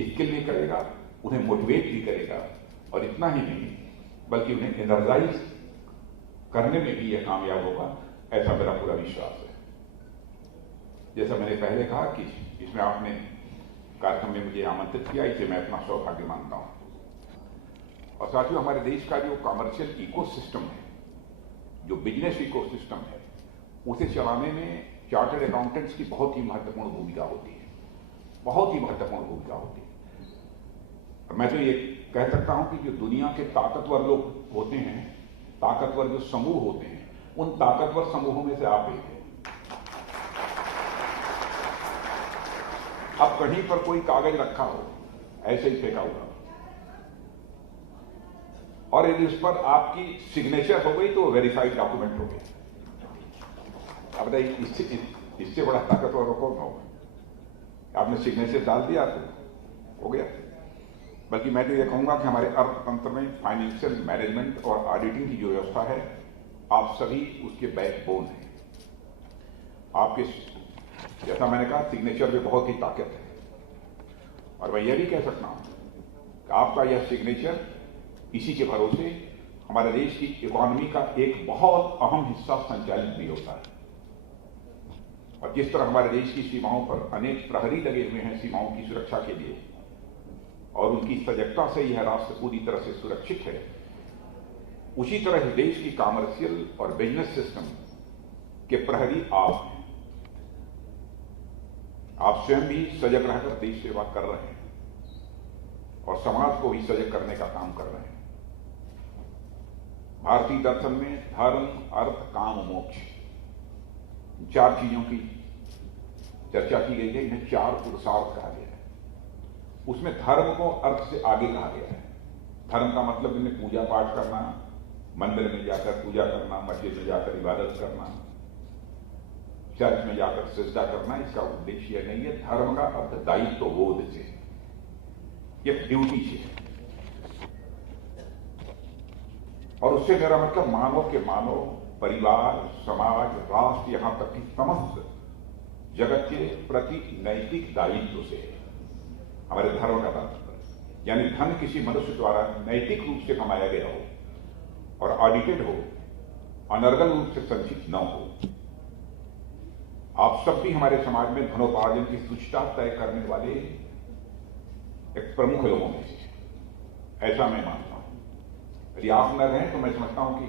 स्किल भी करेगा, उन्हें मोटिवेट भी करेगा और इतना ही नहीं बल्कि उन्हें एनर्जाइज करने में भी यह कामयाब होगा, ऐसा मेरा पूरा विश्वास है। जैसा मैंने पहले कहा कि इसमें आपने कार्यक्रम में मुझे आमंत्रित किया, इसे मैं अपना सौभाग्य मानता हूं। और साथियों, हमारे देश का जो कमर्शियल इकोसिस्टम है, जो बिजनेस इकोसिस्टम है, उसे चलाने में चार्टर्ड अकाउंटेंट्स की बहुत ही महत्वपूर्ण भूमिका होती है, बहुत ही महत्वपूर्ण भूमिका होती है। और मैं तो ये कह सकता हूं कि जो दुनिया के ताकतवर लोग होते हैं, ताकतवर जो समूह होते हैं, उन ताकतवर समूहों में से आप एक हैं। अब कहीं पर कोई कागज रखा हो, ऐसे ही फेंका हुआ, और यदि उस पर आपकी सिग्नेचर हो गई तो वेरीफाइड डॉक्यूमेंट हो गया। अब बताइए, इससे बड़ा ताकतवर कौन होगा? आपने सिग्नेचर डाल दिया तो हो गया। बल्कि मैं तो ये कहूंगा कि हमारे अर्थतंत्र में फाइनेंशियल मैनेजमेंट और ऑडिटिंग की जो व्यवस्था है, आप सभी उसके बैकबोन हैं। आपके, जैसा मैंने कहा, सिग्नेचर में बहुत ही ताकत है और मैं यह भी कह सकता हूं कि आपका यह सिग्नेचर, इसी के भरोसे हमारे देश की इकोनॉमी का एक बहुत अहम हिस्सा संचालित भी होता है। और जिस तरह हमारे देश की सीमाओं पर अनेक प्रहरी लगे हुए हैं सीमाओं की सुरक्षा के लिए, और उनकी सजगता से यह राष्ट्र पूरी तरह से सुरक्षित है, उसी तरह देश की कॉमर्शियल और बिजनेस सिस्टम के प्रहरी आप हैं। आप स्वयं भी सजग रहकर देश सेवा कर रहे हैं और समाज को भी सजग करने का काम कर रहे हैं। भारतीय दर्शन में धर्म, अर्थ, काम, मोक्ष, चार चीजों की चर्चा की गई है। इन्हें चार पुरुषार्थ कहा गया है। उसमें धर्म को अर्थ से आगे कहा गया है। धर्म का मतलब इन्हें पूजा पाठ करना, मंदिर में जाकर पूजा करना, मस्जिद में जाकर इबादत करना, चर्च में जाकर सजदा करना, इसका उद्देश्य नहीं है। धर्म का अर्थ दायित्व बोध से, एक ड्यूटी से, और उससे मेरा मतलब मानव के मानव, परिवार, समाज, राष्ट्र, यहां तक कि समस्त जगत के प्रति नैतिक दायित्व से हमारे धर्म का तात्पर्य। यानी धन किसी मनुष्य द्वारा नैतिक रूप से कमाया गया हो और ऑडिटेड हो, अनर्गल रूप से संचित न हो। आप सब भी हमारे समाज में धनोपार्जन की सूचना तय करने वाले एक प्रमुख लोगों में से, ऐसा मैं मानता हूं। यदि आप न रहें तो मैं समझता हूं कि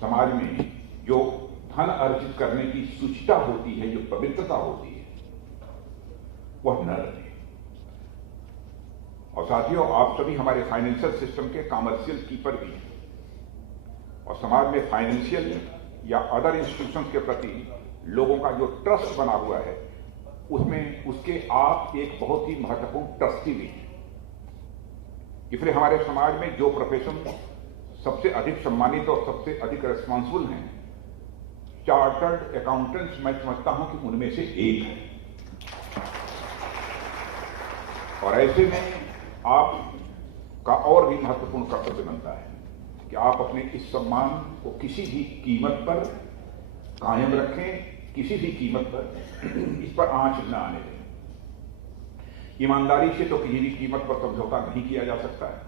समाज में जो धन अर्जित करने की सूचना होती है, जो पवित्रता होती है, वह न रहे। और साथियों, आप सभी हमारे फाइनेंशियल सिस्टम के कॉमर्शियल कीपर भी हैं और समाज में फाइनेंशियल या अदर इंस्टीट्यूशंस के प्रति लोगों का जो ट्रस्ट बना हुआ है, उसमें उसके आप एक बहुत ही महत्वपूर्ण ट्रस्टी भी हैं। इसलिए हमारे समाज में जो प्रोफेशन सबसे अधिक सम्मानित और सबसे अधिक रिस्पॉन्सिबल हैं चार्टर्ड अकाउंटेंट्स। मैं समझता हूं कि उनमें से एक है, और ऐसे में आपका और भी महत्वपूर्ण कर्तव्य बनता है कि आप अपने इस सम्मान को किसी भी कीमत पर कायम रखें, किसी भी कीमत पर इस पर आंच न आने दें। ईमानदारी से तो किसी भी कीमत पर समझौता नहीं किया जा सकता है।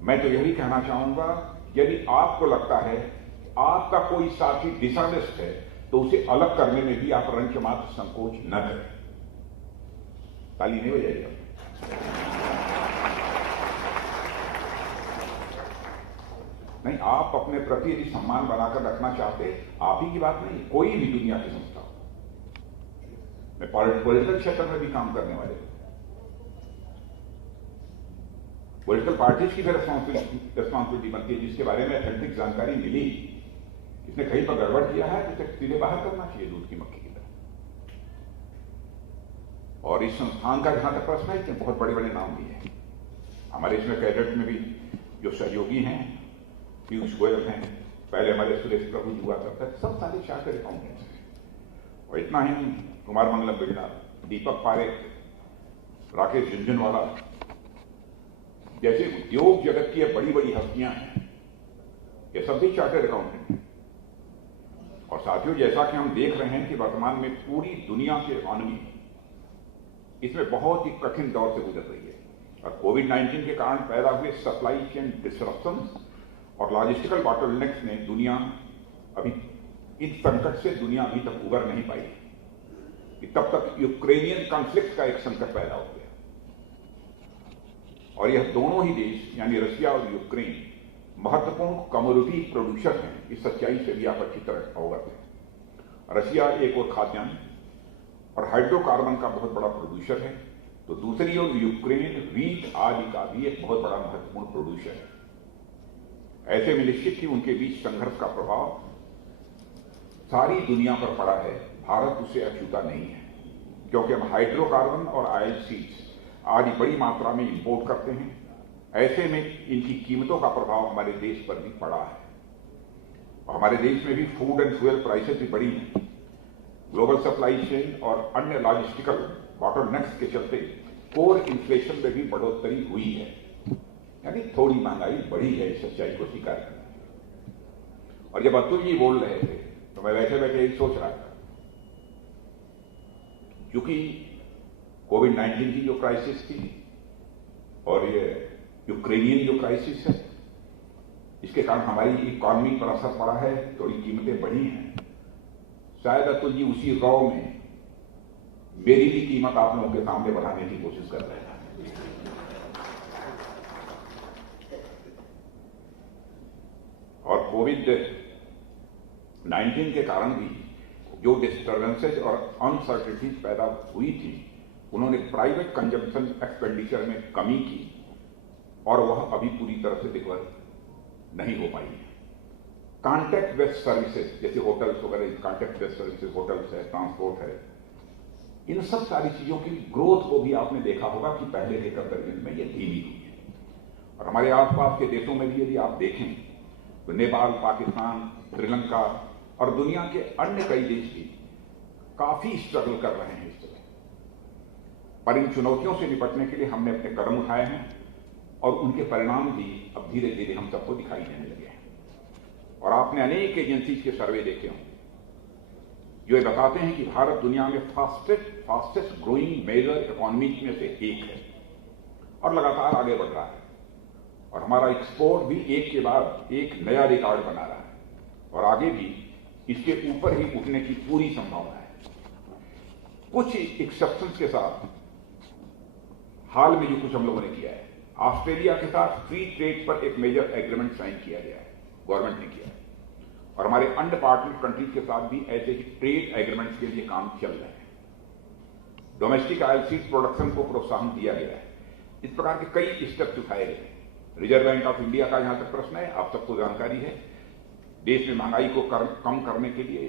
मैं तो यही कहना चाहूंगा, यदि आपको लगता है आपका कोई साथी डिसऑनेस्ट है तो उसे अलग करने में भी आप रंच मात्र संकोच न करें। ताली नहीं बजाइए। नहीं, आप अपने प्रति यदि सम्मान बनाकर रखना चाहते, आप ही की बात नहीं, कोई भी दुनिया की संस्था हो, मैं पॉलिटिकल क्षेत्र में भी काम करने वाले पॉलिटिकल पार्टीज की भी रिस्पॉन्सिबिलिटी बनती है, जिसके बारे में अथेंटिक जानकारी मिली, इसने कहीं पर गड़बड़ किया है तो उसे सीधे बाहर करना चाहिए दूध की मक्खी की तरह। और इस संस्थान का जहां तक प्रश्न है, इसने बहुत बड़े बड़े नाम दिए हैं। हमारे इसमें कैडेट में भी जो सहयोगी हैं, पीयूष गोयल हैं, पहले हमारे सुरेश प्रभु जी हुआ करते, सब सारे चार्टर्ड अकाउंटेंट्स हैं। और इतना ही कुमार मंगलम बिरला, दीपक पारेख, राकेश झुंझुनवाला जैसे उद्योग जगत की बड़ी बड़ी हस्तियां हैं, ये सब भी चार्टर्ड अकाउंटेंट हैं। और साथियों, जैसा कि हम देख रहे हैं कि वर्तमान में पूरी दुनिया की इकॉनमी इसमें बहुत ही कठिन दौर से गुजर रही है, और कोविड-19 के कारण पैदा हुए सप्लाई चेन डिसरप्शंस और लॉजिस्टिकल बॉटलनेक्स ने दुनिया अभी इस संकट से दुनिया अभी तक उबर नहीं पाई कि तब तक यूक्रेनियन कॉन्फ्लिक्ट का एक संकट पैदा हो गया, और यह दोनों ही देश यानी रशिया और यूक्रेन महत्वपूर्ण कमोडिटी प्रोड्यूसर हैं। इस सच्चाई से भी आप अच्छी तरह अवगत हैं। रशिया एक और खाद्यान्न और हाइड्रोकार्बन का बहुत बड़ा प्रोड्यूसर है, तो दूसरी ओर यूक्रेन वीट आदि का भी एक बहुत बड़ा महत्वपूर्ण प्रोड्यूसर है। ऐसे में निश्चित ही उनके बीच संघर्ष का प्रभाव सारी दुनिया पर पड़ा है। भारत उससे अछूता नहीं है, क्योंकि हम हाइड्रोकार्बन और ऑयल सीड्स आदि बड़ी मात्रा में इंपोर्ट करते हैं। ऐसे में इनकी कीमतों का प्रभाव हमारे देश पर भी पड़ा है, और हमारे देश में भी फूड एंड फ्यूल प्राइसेस भी बढ़ी हैं। ग्लोबल सप्लाई चेन और अन्य लॉजिस्टिकल बॉटलनेक्स के चलते कोर इन्फ्लेशन में भी बढ़ोतरी हुई है, यानी थोड़ी महंगाई बढ़ी है। इस सच्चाई को स्वीकार करना। और जब अतुल जी बोल रहे थे तो मैं बैठे बैठे यही सोच रहा था, क्योंकि कोविड-19 की जो क्राइसिस थी और ये यूक्रेनियन जो क्राइसिस है, इसके कारण हमारी इकॉनमी पर असर पड़ा है, थोड़ी कीमतें बढ़ी हैं। शायद अतुल जी उसी रॉ में मेरी भी कीमत आप लोगों के सामने बढ़ाने की कोशिश कर रहे हैं। और कोविड-19 के कारण भी जो डिस्टर्बेंसेज और अनसर्टेनिटीज पैदा हुई थी, उन्होंने प्राइवेट कंजम्पशन एक्सपेंडिचर में कमी की, और वह अभी पूरी तरह से रिकवर नहीं हो पाई है। कॉन्टैक्ट बेस्ड सर्विसेज जैसे होटल्स वगैरह, कॉन्टैक्ट बेस्ड सर्विसेज, होटल्स है, ट्रांसपोर्ट है, इन सब सारी चीजों की ग्रोथ को भी आपने देखा होगा कि पहले के कंपेरिजन में ये धीमी हुई है। और हमारे आसपास के देशों में भी यदि आप देखें तो नेपाल, पाकिस्तान, श्रीलंका और दुनिया के अन्य कई देश भी काफी स्ट्रगल कर रहे हैं इस समय। पर इन चुनौतियों से निपटने के लिए हमने अपने कदम उठाए हैं, और उनके परिणाम भी अब धीरे धीरे हम सबको दिखाई देने लगे हैं। और आपने अनेक एजेंसी के सर्वे देखे होंगे जो ये बताते हैं कि भारत दुनिया में फास्टेस्ट ग्रोइंग मेजर इकोनॉमीज में से एक है, और लगातार आगे बढ़ रहा है। और हमारा एक्सपोर्ट भी एक के बाद एक नया रिकॉर्ड बना रहा है, और आगे भी इसके ऊपर ही उठने की पूरी संभावना है। कुछ एक्सेप्शंस के साथ हाल में जो कुछ हम लोगों ने किया है, ऑस्ट्रेलिया के साथ फ्री ट्रेड पर एक मेजर एग्रीमेंट साइन किया गया है, गवर्नमेंट ने किया है, और हमारे अन्य पार्टनर कंट्रीज के साथ भी ऐसे ही ट्रेड एग्रीमेंट्स के लिए काम चल रहे हैं। डोमेस्टिक ऑयल सीड प्रोडक्शन को प्रोत्साहन दिया गया है। इस प्रकार के कई स्टेप्स उठाए गए हैं। रिजर्व बैंक ऑफ इंडिया का यहां तक प्रश्न है, आप सबको जानकारी है, देश में महंगाई को कम करने के लिए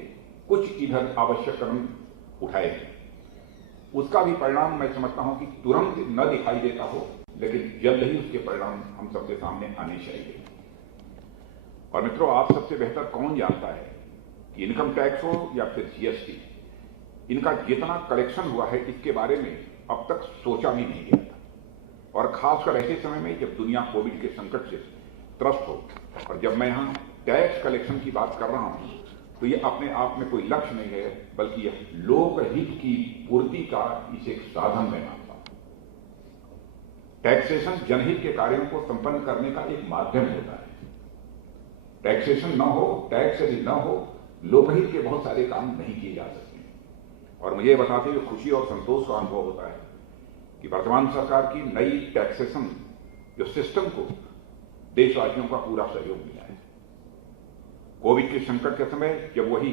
कुछ इधर आवश्यक कदम उठाए गए। उसका भी परिणाम मैं समझता हूं कि तुरंत न दिखाई देता हो, लेकिन जल्द ही उसके परिणाम हम सबके सामने आने चाहिए। और मित्रों, आप सबसे बेहतर कौन जानता है कि इनकम टैक्स हो या फिर जीएसटी, इनका जितना कलेक्शन हुआ है इसके बारे में अब तक सोचा भी नहीं गया था। और खासकर ऐसे समय में जब दुनिया कोविड के संकट से त्रस्त हो, और जब मैं यहां टैक्स कलेक्शन की बात कर रहा हूं तो ये अपने आप में कोई लक्ष्य नहीं है, बल्कि यह लोकहित की पूर्ति का इसे एक साधन मैं मानता हूं। टैक्सेशन जनहित के कार्यों को संपन्न करने का एक माध्यम होता है। टैक्सेशन न हो, टैक्स यदि न हो, लोकहित के बहुत सारे काम नहीं किए जा सकते। और मुझे बताते हुए खुशी और संतोष का अनुभव होता है कि वर्तमान सरकार की नई टैक्सेशन जो सिस्टम को देशवासियों का पूरा सहयोग मिला है। कोविड के संकट के समय जब वही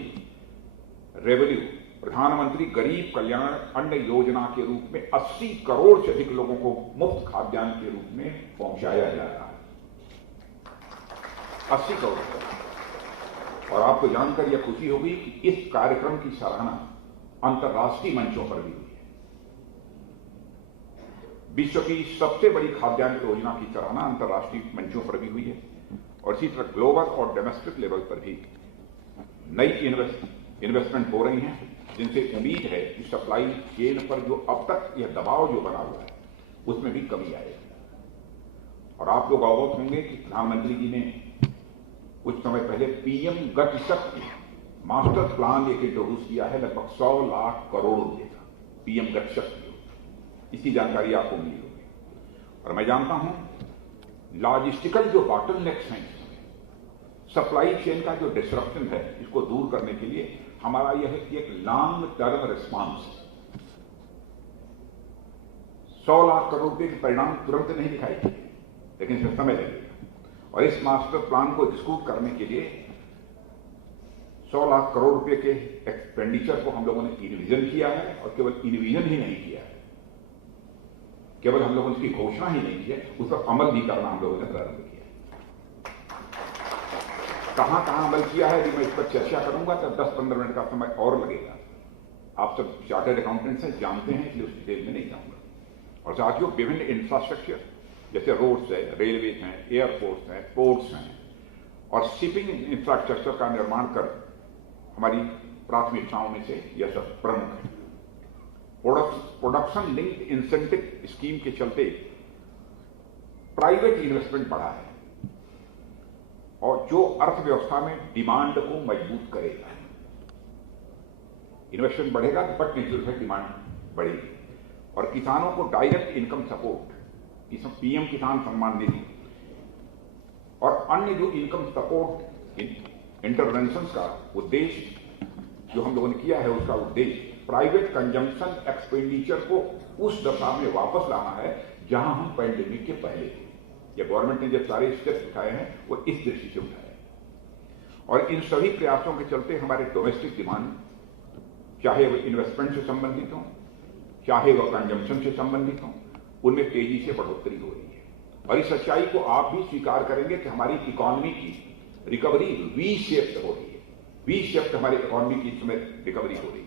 रेवेन्यू प्रधानमंत्री गरीब कल्याण अन्न योजना के रूप में 80 करोड़ से अधिक लोगों को मुफ्त खाद्यान्न के रूप में पहुंचाया जा रहा है, 80 करोड़। और आपको जानकर यह खुशी होगी कि इस कार्यक्रम की सराहना अंतर्राष्ट्रीय मंचों पर भी हुई है। विश्व की सबसे बड़ी खाद्यान्न योजना की सराहना अंतर्राष्ट्रीय मंचों पर भी हुई है। और इसी तरह ग्लोबल और डोमेस्टिक लेवल पर भी नई इन्वेस्टमेंट हो रही हैं, जिनसे उम्मीद है कि सप्लाई चेन पर जो अब तक यह दबाव जो बना हुआ है उसमें भी कमी आएगी। और आप लोग अवगत होंगे कि प्रधानमंत्री जी ने कुछ समय पहले पीएम गति शक्ति मास्टर प्लान एक इंट्रोड्यूस किया है, लगभग 100 लाख करोड़ रुपए का पीएम गति शक्ति। इसकी जानकारी आपको मिली होगी। और मैं जानता हूं लॉजिस्टिकल जो बॉटलनेक्स हैं, सप्लाई चेन का जो डिसरप्शन है, इसको दूर करने के लिए हमारा यह एक लॉन्ग टर्म रिस्पांस है। 100 लाख करोड़ रुपए के परिणाम तुरंत नहीं दिखाई देंगे, लेकिन इसमें समय लगेगा। और इस मास्टर प्लान को एग्जीक्यूट करने के लिए 100 लाख करोड़ रुपए के एक्सपेंडिचर को हम लोगों ने इनविजन किया है। और केवल इनविजन ही नहीं किया है, केवल हम लोगों ने इसकी घोषणा ही नहीं की है, उस पर अमल भी करना हम लोगों ने प्रारंभ किया है। कहां कहां अमल किया है, मैं इस पर चर्चा करूंगा तो 10-15 मिनट का समय और लगेगा। आप सब चार्टर्ड अकाउंटेंट्स हैं, जानते हैं, इसलिए उस डिटेल में नहीं जाऊंगा। और साथियों, विभिन्न इंफ्रास्ट्रक्चर जैसे रोड्स है, रेलवेज हैं, एयरपोर्ट्स हैं, पोर्ट्स हैं और शिपिंग इंफ्रास्ट्रक्चर का निर्माण कर हमारी प्राथमिकताओं में से यह सब प्रमुख है। प्रोडक्शन लिंक्ड इंसेंटिव स्कीम के चलते प्राइवेट इन्वेस्टमेंट बढ़ा है और जो अर्थव्यवस्था में डिमांड को मजबूत करेगा। इन्वेस्टमेंट बढ़ेगा बट नेचुरल है डिमांड बढ़ेगी। और किसानों को डायरेक्ट इनकम सपोर्ट, इसमें पीएम किसान सम्मान निधि और अन्य जो इनकम सपोर्ट इंटरवेंशन का उद्देश्य जो हम लोगों ने किया है, उसका उद्देश्य प्राइवेट कंजम्पशन एक्सपेंडिचर को उस दशा में वापस लाना है जहां हम पैंडेमिक के पहले थे। या गवर्नमेंट ने जो सारे स्टेप्स उठाए हैं वो इस दृष्टि से उठाए हैं। और इन सभी प्रयासों के चलते हमारे डोमेस्टिक डिमांड, चाहे वो इन्वेस्टमेंट से संबंधित हो, चाहे वह कंजम्पशन से संबंधित हो, उनमें तेजी से बढ़ोतरी हो रही है। और इस सच्चाई को आप भी स्वीकार करेंगे कि हमारी इकोनॉमी की रिकवरी वी शेप्ड हो रही है। वी शेप्ड हमारी इकोनॉमी की इसमें रिकवरी हो रही है।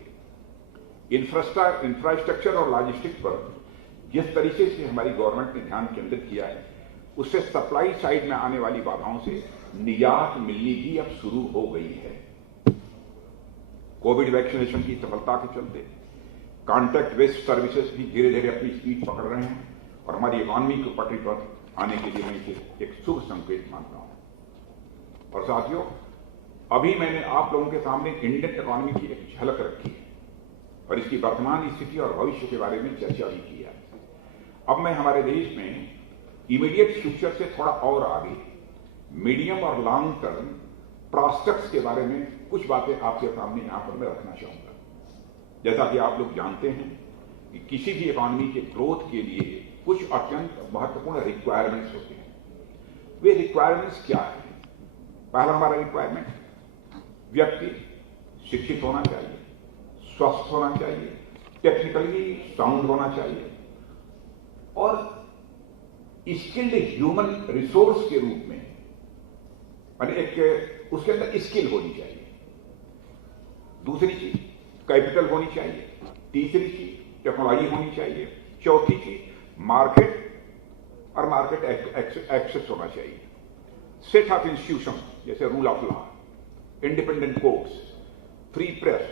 इंफ्रास्ट्रक्चर और लॉजिस्टिक्स पर जिस तरीके से हमारी गवर्नमेंट ने ध्यान केंद्रित किया है, उससे सप्लाई साइड में आने वाली बाधाओं से निजात मिलनी भी अब शुरू हो गई है। कोविड वैक्सीनेशन की सफलता के चलते कॉन्टैक्ट बेस्ड सर्विसेज भी धीरे धीरे अपनी स्पीड पकड़ रहे हैं और हमारी इकोनॉमी को पटरी पर आने के लिए मैं इसे एक शुभ संकेत मानता हूं। और साथियों, अभी मैंने आप लोगों के सामने इंडियन इकोनॉमी की एक झलक रखी है और इसकी वर्तमान स्थिति और भविष्य के बारे में चर्चा भी की है। अब मैं हमारे देश में इमीडिएट फ्यूचर से थोड़ा और आगे मीडियम और लॉन्ग टर्म प्रॉस्पेक्ट्स के बारे में कुछ बातें आपके सामने यहां पर मैं रखना चाहूंगा। जैसा कि आप लोग जानते हैं कि किसी भी इकोनॉमी के ग्रोथ के लिए कुछ अत्यंत महत्वपूर्ण रिक्वायरमेंट्स होते हैं। वे रिक्वायरमेंट्स क्या है? पहला हमारा रिक्वायरमेंट, व्यक्ति शिक्षित होना चाहिए, स्वस्थ होना चाहिए, टेक्निकली साउंड होना चाहिए और स्किल्ड ह्यूमन रिसोर्स के रूप में, यानी एक उसके अंदर स्किल होनी चाहिए। दूसरी चीज कैपिटल होनी चाहिए। तीसरी चीज टेक्नोलॉजी होनी चाहिए। चौथी चीज मार्केट और मार्केट एक्सेस होना चाहिए। सेट ऑफ इंस्टीट्यूशन जैसे rule of law, independent courts, free press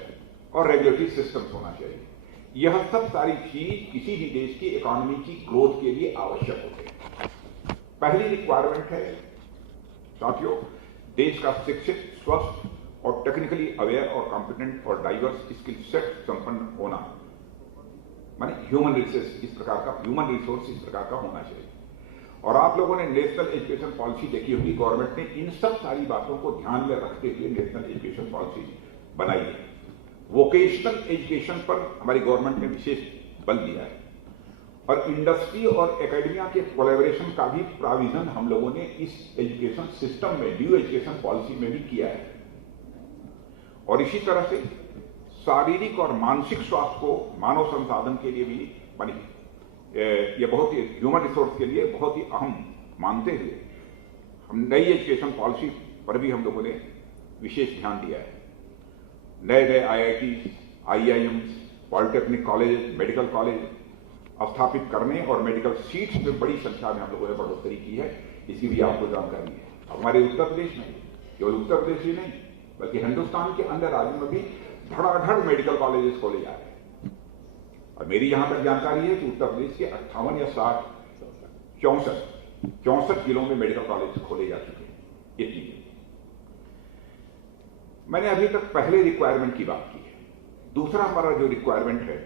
और रेगुलेटरी सिस्टम होना चाहिए। यह सब सारी चीज किसी भी देश की इकोनॉमी की ग्रोथ के लिए आवश्यक होते हैं। पहली रिक्वायरमेंट है साथियों, देश का शिक्षित, स्वस्थ और टेक्निकली अवेयर और कॉम्पिटेंट और डाइवर्स स्किल सेट संपन्न होना, माने ह्यूमन रिसोर्स इस प्रकार का होना चाहिए। और आप लोगों ने नेशनल एजुकेशन पॉलिसी देखी होगी, गवर्नमेंट ने इन सब सारी बातों को ध्यान में रखते हुए नेशनल एजुकेशन पॉलिसी बनाई है। वोकेशनल एजुकेशन पर हमारी गवर्नमेंट ने विशेष बल दिया है और इंडस्ट्री और एकेडमिया के कोलैबोरेशन का भी प्रोविजन हम लोगों ने इस एजुकेशन सिस्टम में, न्यू एजुकेशन पॉलिसी में भी किया है। और इसी तरह से शारीरिक और मानसिक स्वास्थ्य को मानव संसाधन के लिए भी बनी, ये बहुत ही ह्यूमन रिसोर्स के लिए बहुत ही अहम मानते हुए हम नई एजुकेशन पॉलिसी पर भी हम लोगों ने विशेष ध्यान दिया है। नए नए IIT, IIMs, polytechnic college, medical college स्थापित करने और मेडिकल सीट्स में बड़ी संख्या में हम लोगों ने बढ़ोतरी की है, इसकी भी आपको जानकारी है। हमारे उत्तर प्रदेश में, केवल उत्तर प्रदेश ही नहीं बल्कि हिंदुस्तान के अन्य राज्यों में भी धड़ाधड़ मेडिकल कॉलेजेस खोले जा रहे हैं। और मेरी यहां तक जानकारी है कि उत्तर प्रदेश के 58 या 64 जिलों में मेडिकल कॉलेज खोले जा चुके हैं। इतनी मैंने अभी तक पहले रिक्वायरमेंट की बात की है। दूसरा हमारा जो रिक्वायरमेंट है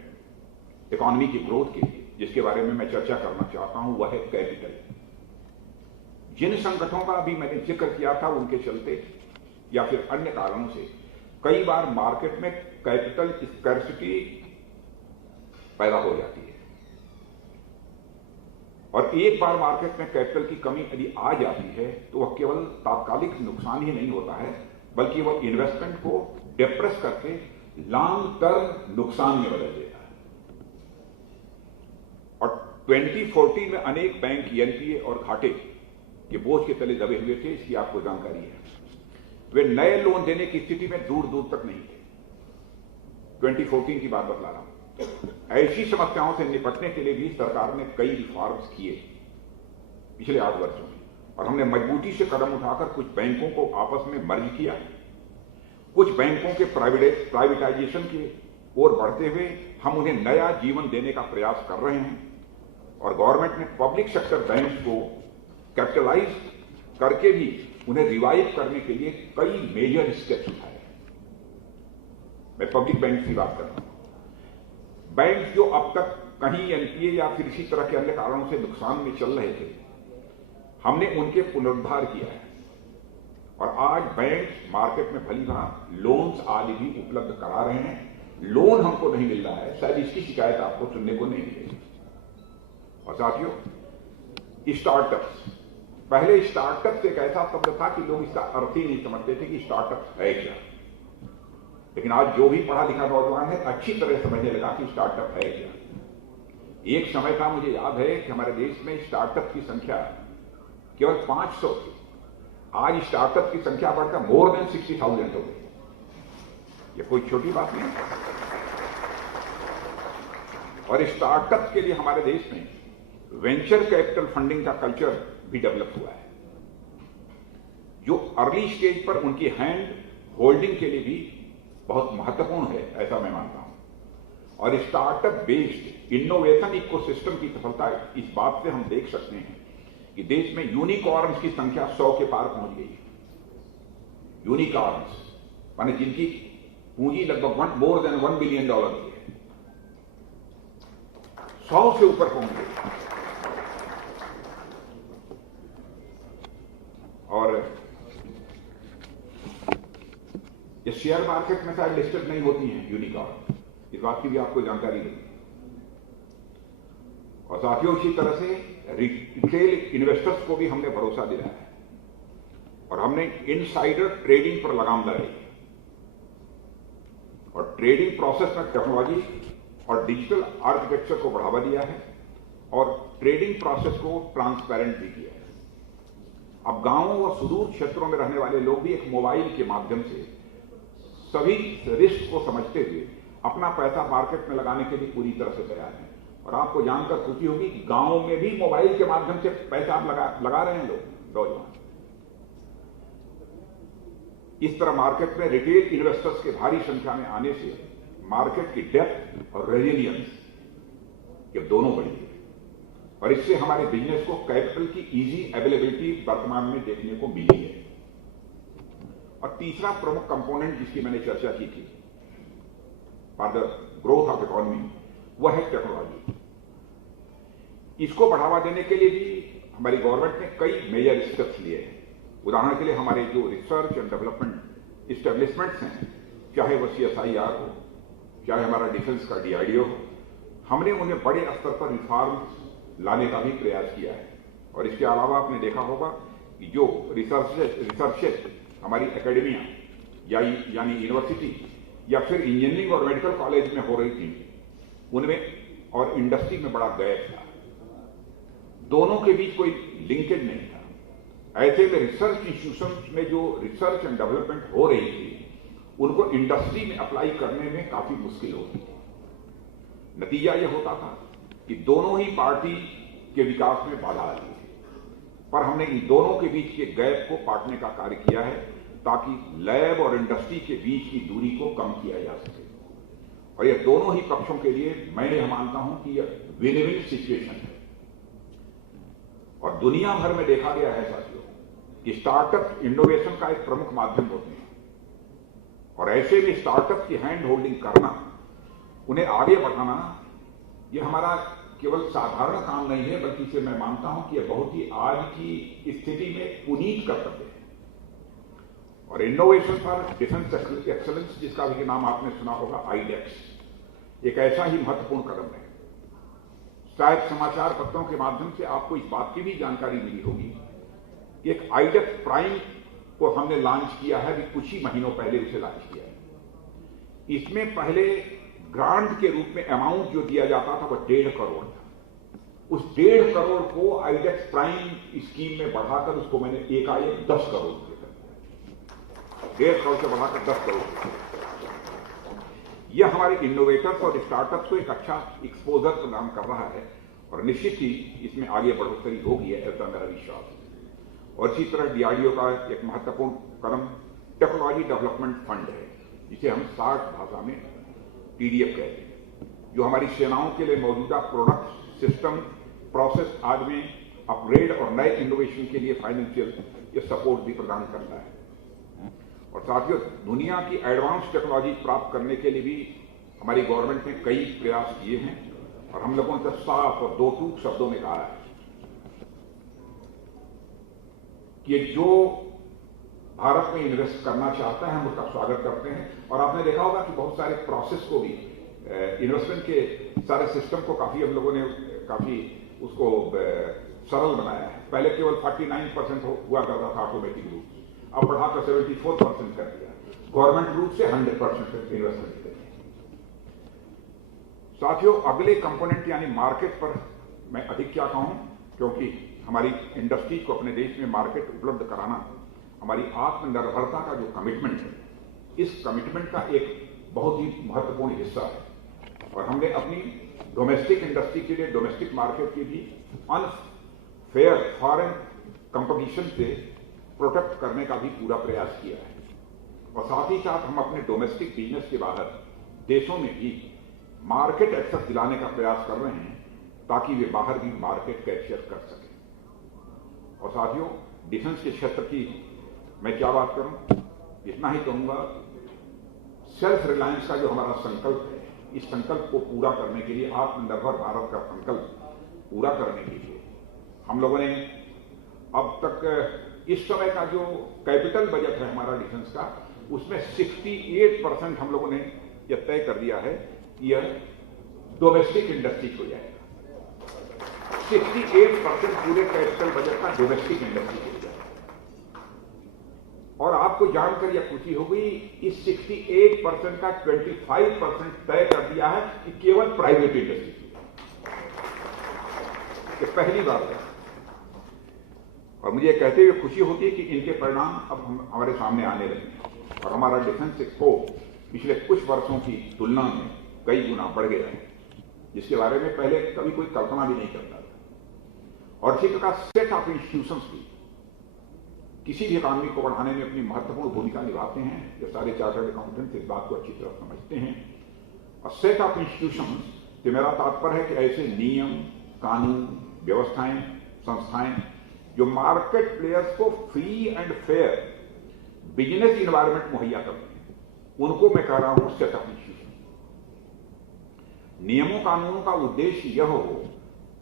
इकोनॉमी की ग्रोथ के लिए, जिसके बारे में मैं चर्चा करना चाहता हूं, वह है कैपिटल। जिन संगठनों का अभी मैंने जिक्र किया था, उनके चलते या फिर अन्य कारणों से कई बार मार्केट में कैपिटल स्कैर्सिटी पैदा हो जाती है। और एक बार मार्केट में कैपिटल की कमी यदि आ जाती है तो वह केवल तात्कालिक नुकसान ही नहीं होता है, बल्कि वह इन्वेस्टमेंट को डिप्रेस करके लॉन्ग टर्म नुकसान में बदल देता है। और 2014 में अनेक बैंक एनपीए और घाटे के बोझ के तले दबे हुए थे, इसकी आपको जानकारी है। वे नए लोन देने की स्थिति में दूर दूर तक नहीं थे। 2014 की बात बतला रहा हूं। ऐसी समस्याओं से निपटने के लिए भी सरकार ने कई रिफॉर्म्स किए पिछले 8 वर्षों में, और हमने मजबूती से कदम उठाकर कुछ बैंकों को आपस में मर्ज किया। कुछ बैंकों के प्राइवेटाइजेशन की ओर बढ़ते हुए हम उन्हें नया जीवन देने का प्रयास कर रहे हैं। और गवर्नमेंट ने पब्लिक सेक्टर बैंक्स को कैपिटलाइज करके भी उन्हें रिवाइव करने के लिए कई मेजर स्टेप्स उठाए। मैं पब्लिक बैंक की बात कर रहा हूं। बैंक जो अब तक कहीं एनपीए या फिर इसी तरह के अन्य कारणों से नुकसान में चल रहे थे, हमने उनके पुनरुद्धार किया है। और आज बैंक मार्केट में भली भांति लोन्स आदि भी उपलब्ध करा रहे हैं। लोन हमको नहीं मिल रहा है, शायद इसकी शिकायत आपको सुनने को नहीं मिलेगी। और साथियों, स्टार्टअप्स, पहले स्टार्टअप एक ऐसा शब्द था कि लोग इसका अर्थ ही नहीं समझते थे कि स्टार्टअप है क्या। लेकिन आज जो भी पढ़ा लिखा नौजवान है अच्छी तरह समझने लगा कि स्टार्टअप है क्या। एक समय था, मुझे याद है कि हमारे देश में स्टार्टअप की संख्या केवल 500 थी। आज स्टार्टअप की संख्या बढ़कर मोर देन 60,000 हो गई। ये कोई छोटी बात नहीं है। और स्टार्टअप के लिए हमारे देश में वेंचर कैपिटल फंडिंग का कल्चर भी डेवलप हुआ है, जो अर्ली स्टेज पर उनकी हैंड होल्डिंग के लिए भी बहुत महत्वपूर्ण है, ऐसा मैं मानता हूं। और स्टार्टअप बेस्ड इनोवेशन इकोसिस्टम की सफलता इस बात से हम देख सकते हैं कि देश में यूनिकॉर्न्स की संख्या 100 के पार पहुंच गई है। यूनिकॉर्न्स माने जिनकी पूंजी लगभग मोर देन $1 बिलियन की है, 100 से ऊपर पहुंच गई। और ये शेयर मार्केट में शायद लिस्टेड नहीं होती हैं यूनिकॉर्न, इस बात की भी आपको जानकारी देगी। और साथियों, इसी तरह से रिटेल इन्वेस्टर्स को भी हमने भरोसा दिलाया है और हमने इनसाइडर ट्रेडिंग पर लगाम लगाई है। और ट्रेडिंग प्रोसेस में टेक्नोलॉजी और डिजिटल आर्किटेक्चर को बढ़ावा दिया है और ट्रेडिंग प्रोसेस को ट्रांसपेरेंट भी किया है। अब गांवों और सुदूर क्षेत्रों में रहने वाले लोग भी एक मोबाइल के माध्यम से सभी रिस्क को समझते हुए अपना पैसा मार्केट में लगाने के लिए पूरी तरह से तैयार हैं। और आपको जानकर खुशी होगी कि गांवों में भी मोबाइल के माध्यम से पैसा आप लगा रहे हैं लोग, नौजवान। इस तरह मार्केट में रिटेल इन्वेस्टर्स के भारी संख्या में आने से मार्केट की डेप्थ और रेजिलियंस ये दोनों बढ़ी है और इससे हमारे बिजनेस को कैपिटल की इजी अवेलेबिलिटी वर्तमान में देखने को मिली है। और तीसरा प्रमुख कंपोनेंट जिसकी मैंने चर्चा की थी for the growth of economy वह है टेक्नोलॉजी। इसको बढ़ावा देने के लिए भी हमारी गवर्नमेंट ने कई मेजर स्टेप्स लिए हैं। उदाहरण के लिए हमारे जो रिसर्च एंड डेवलपमेंट इस्टेब्लिशमेंट्स हैं, चाहे वो CSIR हो, चाहे हमारा डिफेंस का DRDO हो, हमने उन्हें बड़े स्तर पर रिफॉर्म्स लाने का भी प्रयास किया है। और इसके अलावा आपने देखा होगा कि जो रिसर्चेस हमारी एकेडमिया यानी यूनिवर्सिटी या फिर इंजीनियरिंग और मेडिकल कॉलेज में हो रही थी, उनमें और इंडस्ट्री में बड़ा गैप था, दोनों के बीच कोई लिंकेज नहीं था। ऐसे में रिसर्च इंस्टीट्यूशन में जो रिसर्च एंड डेवलपमेंट हो रही थी उनको इंडस्ट्री में अप्लाई करने में काफी मुश्किल होती थी। नतीजा यह होता था कि दोनों ही पार्टी के विकास में बाधा आती थी, पर हमने इन दोनों के बीच के गैप को पाटने का कार्य किया है ताकि लैब और इंडस्ट्री के बीच की दूरी को कम किया जा सके। और यह दोनों ही पक्षों के लिए मैं यह मानता हूं कि यह विन विन सिचुएशन है। और दुनिया भर में देखा गया है साथियों कि स्टार्टअप इनोवेशन का एक प्रमुख माध्यम होते हैं और ऐसे में स्टार्टअप की हैंड होल्डिंग करना, उन्हें आगे बढ़ाना, यह हमारा केवल साधारण काम नहीं है बल्कि इसे मैं मानता हूं कि यह बहुत ही आज की स्थिति में पुनीत कर्तव्य है। और इनोवेशन फॉर डिफेंस एक्सलेंस, जिसका भी नाम आपने सुना होगा, IDEX, एक ऐसा ही महत्वपूर्ण कदम है। शायद समाचार पत्रों के माध्यम से आपको इस बात की भी जानकारी मिली होगी कि एक IDEX प्राइम को हमने लॉन्च किया है, अभी कुछ ही महीनों पहले उसे लॉन्च किया है। इसमें पहले ग्रांट के रूप में अमाउंट जो दिया जाता था वह 1.5 करोड़ था। उस 1.5 करोड़ को IDEX प्राइम स्कीम में बढ़ाकर उसको मैंने एकाएक 10 करोड़ रुपये कर दिया। 1.5 करोड़ से बढ़ाकर 10 करोड़। यह हमारे इनोवेटर्स और स्टार्टअप्स को एक अच्छा एक्सपोजर प्रदान कर रहा है और निश्चित ही इसमें आगे बढ़ोतरी होगी, ऐसा मेरा विश्वास है। और इसी तरह DRDO का एक महत्वपूर्ण कदम टेक्नोलॉजी डेवलपमेंट फंड है, जिसे हम शार्ट भाषा में TDF कहते हैं, जो हमारी सेनाओं के लिए मौजूदा प्रोडक्ट, सिस्टम, प्रोसेस आदि में अपग्रेड और नए इनोवेशन के लिए फाइनेंशियल सपोर्ट भी प्रदान करता है। और साथियों, दुनिया की एडवांस टेक्नोलॉजी प्राप्त करने के लिए भी हमारी गवर्नमेंट ने कई प्रयास किए हैं और हम लोगों ने साफ और दो टूक शब्दों में कहा है कि जो भारत में इन्वेस्ट करना चाहता है हम उसका स्वागत करते हैं। और आपने देखा होगा कि बहुत सारे प्रोसेस को भी, इन्वेस्टमेंट के सारे सिस्टम को काफी हम लोगों ने काफी उसको सरल बनाया है। पहले केवल 49% हुआ करता था ऑटोमेटिक रूप से, अब बढ़ाकर 74% कर दिया। गवर्नमेंट रूप से 100% इन्वेस्टमेंट करिए। साथियों, अगले कंपोनेंट यानी मार्केट पर मैं अधिक क्या कहूं, क्योंकि हमारी इंडस्ट्री को अपने देश में मार्केट उपलब्ध कराना हमारी आत्मनिर्भरता का जो कमिटमेंट है, इस कमिटमेंट का एक बहुत ही महत्वपूर्ण हिस्सा है। और हमने अपनी डोमेस्टिक इंडस्ट्री के लिए डोमेस्टिक मार्केट की भी अनफेयर फॉरेन कंपटीशन से प्रोटेक्ट करने का भी पूरा प्रयास किया है। और साथ ही साथ हम अपने डोमेस्टिक बिजनेस के बाहर देशों में भी मार्केट एक्सेस दिलाने का प्रयास कर रहे हैं ताकि वे बाहर भी मार्केट कैप्चर कर सकें। और साथियों, डिफेंस के क्षेत्र की मैं क्या बात करूं, इतना ही कहूंगा, सेल्फ रिलायंस का जो हमारा संकल्प है, इस संकल्प को पूरा करने के लिए, आत्मनिर्भर भारत का संकल्प पूरा करने के लिए हम लोगों ने अब तक इस समय का जो कैपिटल बजट है हमारा डिफेंस का, उसमें 68% हम लोगों ने यह तय कर दिया है कि यह डोमेस्टिक इंडस्ट्री हो जाएगा। 68% पूरे कैपिटल बजट का डोमेस्टिक इंडस्ट्री हो जाएगा। और आपको जानकर यह खुशी होगी, इस 68% का 25% तय कर दिया है कि केवल प्राइवेट इंडस्ट्री, ये पहली बार है। और मुझे कहते हुए खुशी होती है कि इनके परिणाम अब हमारे सामने आने लगे हैं और हमारा डिफेंस एक्सपोर्ट पिछले कुछ वर्षों की तुलना में कई गुना बढ़ गया है, जिसके बारे में पहले कभी कोई कल्पना भी नहीं करता था। और इसी प्रकार सेट ऑफ इंस्टीट्यूशंस भी किसी भी इकॉनमी को बढ़ाने में अपनी महत्वपूर्ण भूमिका निभाते हैं। ये सारे चार्टर्ड अकाउंटेंट इस बात को अच्छी तरह समझते हैं। और सेट ऑफ इंस्टीट्यूशन से मेरा तात्पर्य है कि ऐसे नियम, कानून, व्यवस्थाएं, संस्थाएं जो मार्केट प्लेयर्स को free and fair business environment मुहैया करते हैं, उनको मैं कह रहा हूं सेट ऑफ इंस्टीट्यूशन। नियमों कानूनों का उद्देश्य यह हो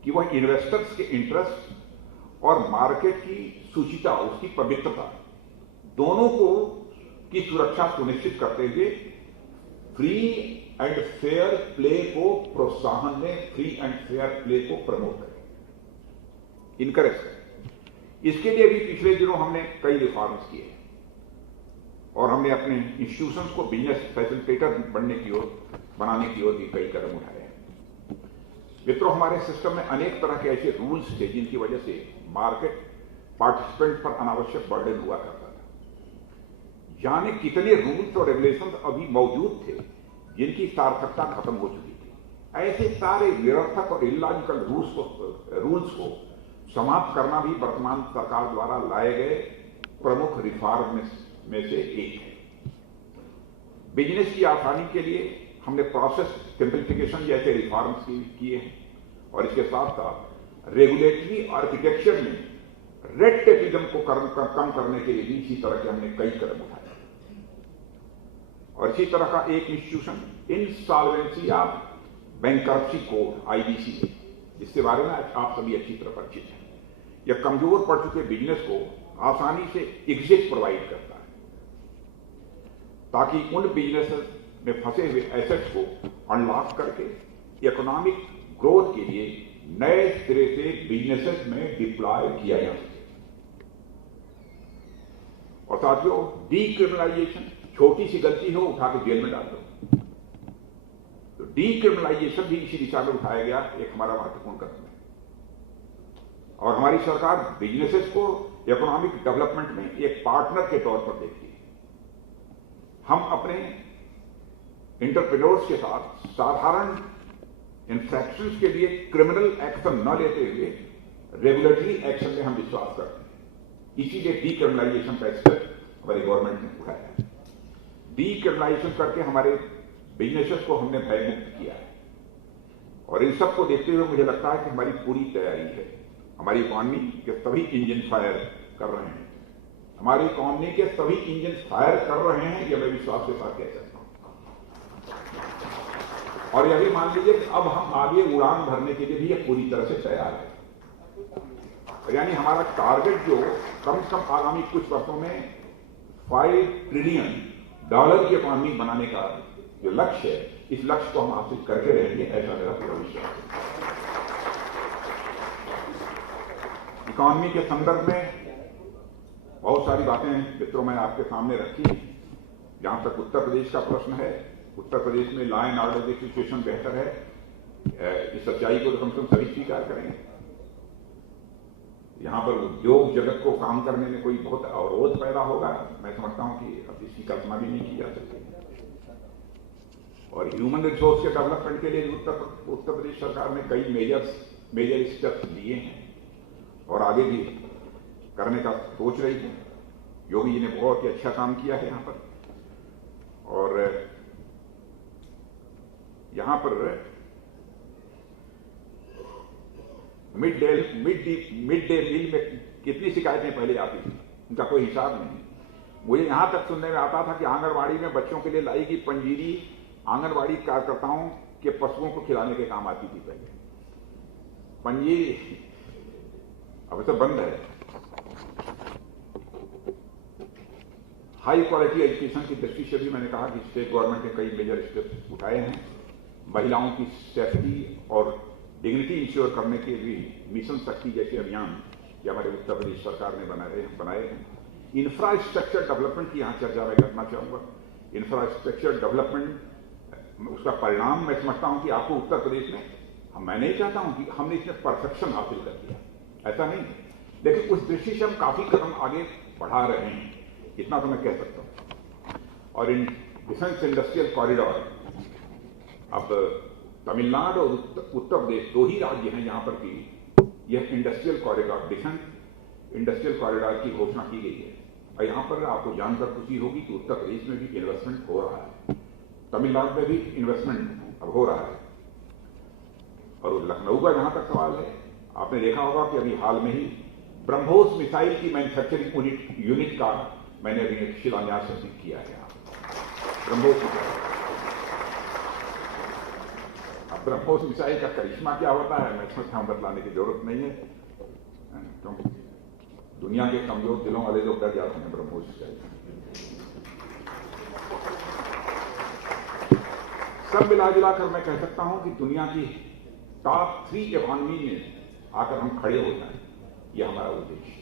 कि वह इन्वेस्टर्स के इंटरेस्ट और मार्केट की शुचिता, उसकी पवित्रता, दोनों को की सुरक्षा सुनिश्चित करते हुए फ्री एंड फेयर प्ले को प्रोत्साहन दें, फ्री एंड फेयर प्ले को प्रमोट करें, इनकरेज करें। इसके लिए भी पिछले दिनों हमने कई रिफॉर्म्स किए और हमने अपने इंस्टीट्यूशंस को बिजनेस फैसिलिटेटर बनाने की ओर भी कई कदम उठाए हैं। मित्रों, हमारे सिस्टम में अनेक तरह के ऐसे रूल्स थे जिनकी वजह से मार्केट पार्टिसिपेंट पर अनावश्यक बर्डन हुआ करता था। जाने कितने रूल्स और रेगुलेशंस अभी मौजूद थे जिनकी सार्थकता खत्म हो चुकी थी। ऐसे सारे निरर्थक और इलॉजिकल रूल्स को समाप्त करना भी वर्तमान सरकार द्वारा लाए गए प्रमुख रिफॉर्म में से एक है। बिजनेस की आसानी के लिए हमने प्रोसेस सिंप्लीफिकेशन जैसे रिफॉर्म्स किए हैं और इसके साथ साथ रेगुलेटरी आर्किटेक्चर में रेड टेपिज्म को कम करने के लिए भी इसी तरह के हमने कई कदम उठाए। और इसी तरह का एक institution insolvency of bankruptcy code IBC, जिसके बारे में आप सभी अच्छी तरह परिचित हैं। यह कमजोर पड़ चुके बिजनेस को आसानी से एग्जिट प्रोवाइड करता है ताकि उन बिजनेस में फंसे हुए एसेट्स को अनलॉक करके इकोनॉमिक ग्रोथ के लिए नए सिरे से बिजनेसेस में डिप्लॉय किया जा सके। और साथियों, डीक्रिमिनलाइजेशन, छोटी सी गलती हो उठा के जेल में डाल दो, तो डीक्रिमिनलाइजेशन भी इसी दिशा में उठाया गया एक हमारा महत्वपूर्ण कदम है। और हमारी सरकार बिजनेसेस को इकोनॉमिक डेवलपमेंट में एक पार्टनर के तौर पर देखती है। हम अपने इंटरप्रेन्योर्स के साथ साधारण इंफ्रैक्शंस के लिए क्रिमिनल एक्शन न लेते हुए रेगुलेटरी एक्शन में हम विश्वास करते हैं। इसीलिए डीक्रिमिनलाइजेशन का स्टेप हमारी गवर्नमेंट ने उठाया है। डीक्रिमिनलाइजेशन करके हमारे बिजनेसेस को हमने भयमुक्त किया है। और इन सब को देखते हुए मुझे लगता है कि हमारी पूरी तैयारी है। हमारी इकॉनमी के सभी इंजन फायर कर रहे हैं, हमारी इकॉनमी के सभी इंजन फायर कर रहे हैं, यह मैं विश्वास के साथ कह सकता हूं। और यह भी मान लीजिए कि अब हम आगे उड़ान भरने के लिए भी यह पूरी तरह से तैयार है। यानी हमारा टारगेट जो कम से कम आगामी कुछ वर्षों में $5 ट्रिलियन की इकॉनमी बनाने का जो लक्ष्य है, इस लक्ष्य को हम हासिल करके रहेंगे, ऐसा मेरा पूरा विश्वास है। इकॉनमी के संदर्भ में बहुत सारी बातें मित्रों मैं आपके सामने रखी। जहां तक उत्तर प्रदेश का प्रश्न है, उत्तर प्रदेश में लॉ एंड ऑर्डर की सिचुएशन बेहतर है, इस सच्चाई को तो कम से कम सभी स्वीकार करेंगे। यहां पर उद्योग जगत को काम करने में कोई बहुत अवरोध पैदा होगा, मैं समझता हूं कि अब इसकी कल्पना भी नहीं की जा सकती। और ह्यूमन रिसोर्स के डेवलपमेंट के लिए उत्तर प्रदेश सरकार ने कई मेजर स्टेप्स लिए हैं और आगे भी करने का सोच रही है। योगी जी ने बहुत ही अच्छा काम किया है यहाँ पर। और यहां पर मिड डे मील में कितनी शिकायतें पहले आती थी, उनका कोई हिसाब नहीं। मुझे यहां तक सुनने में आता था कि आंगनबाड़ी में बच्चों के लिए लाई गई पंजीरी आंगनबाड़ी कार्यकर्ताओं के पशुओं को खिलाने के काम आती थी। पहले पंजीरी अब तो बंद है। हाई क्वालिटी एजुकेशन की दृष्टि से भी मैंने कहा कि स्टेट गवर्नमेंट ने कई मेजर स्टेप्स उठाए हैं। महिलाओं की सेफ्टी और डिग्निटी इंश्योर करने के लिए मिशन शक्ति जैसे अभियान ये हमारे उत्तर प्रदेश सरकार ने बनाए हैं। इंफ्रास्ट्रक्चर डेवलपमेंट की यहां चर्चा मैं करना चाहूंगा। इंफ्रास्ट्रक्चर डेवलपमेंट उसका परिणाम मैं समझता हूं कि आपको उत्तर प्रदेश में मैं नहीं चाहता हूं कि हमने इसमें परफेक्शन हासिल कर दिया, ऐसा नहीं, लेकिन उस दृष्टि से हम काफी कदम आगे बढ़ा रहे हैं, इतना तो मैं कह सकता हूं। और इन डिफेंस इंडस्ट्रियल कॉरिडोर, अब तमिलनाडु और उत्तर प्रदेश दो ही राज्य हैं जहां पर कि यह industrial corridor, defence industrial corridor की घोषणा की गई है और यहां पर आपको जानकर खुशी होगी कि उत्तर प्रदेश में भी इन्वेस्टमेंट हो रहा है, तमिलनाडु में भी इन्वेस्टमेंट अब हो रहा है। और लखनऊ का जहां तक सवाल है, आपने देखा होगा कि अभी हाल में ही ब्रह्मोस मिसाइल की मैन्युफैक्चरिंग यूनिट का मैंने अभी एक शिलान्यास किया है। ब्रह्मोस मिसाइल, अब ब्रह्मोस मिसाइल का करिश्मा क्या होता है मैं समझता हूं बतलाने की जरूरत नहीं है, क्योंकि दुनिया के कमजोर दिलों वाले लोग डर जाते हैं ब्रह्मोस मिसाइल। सब मिला जुलाकर मैं कह सकता हूं कि दुनिया की टॉप 3 इकोनॉमी में आकर हम खड़े हो जाएं, यह हमारा उद्देश्य है।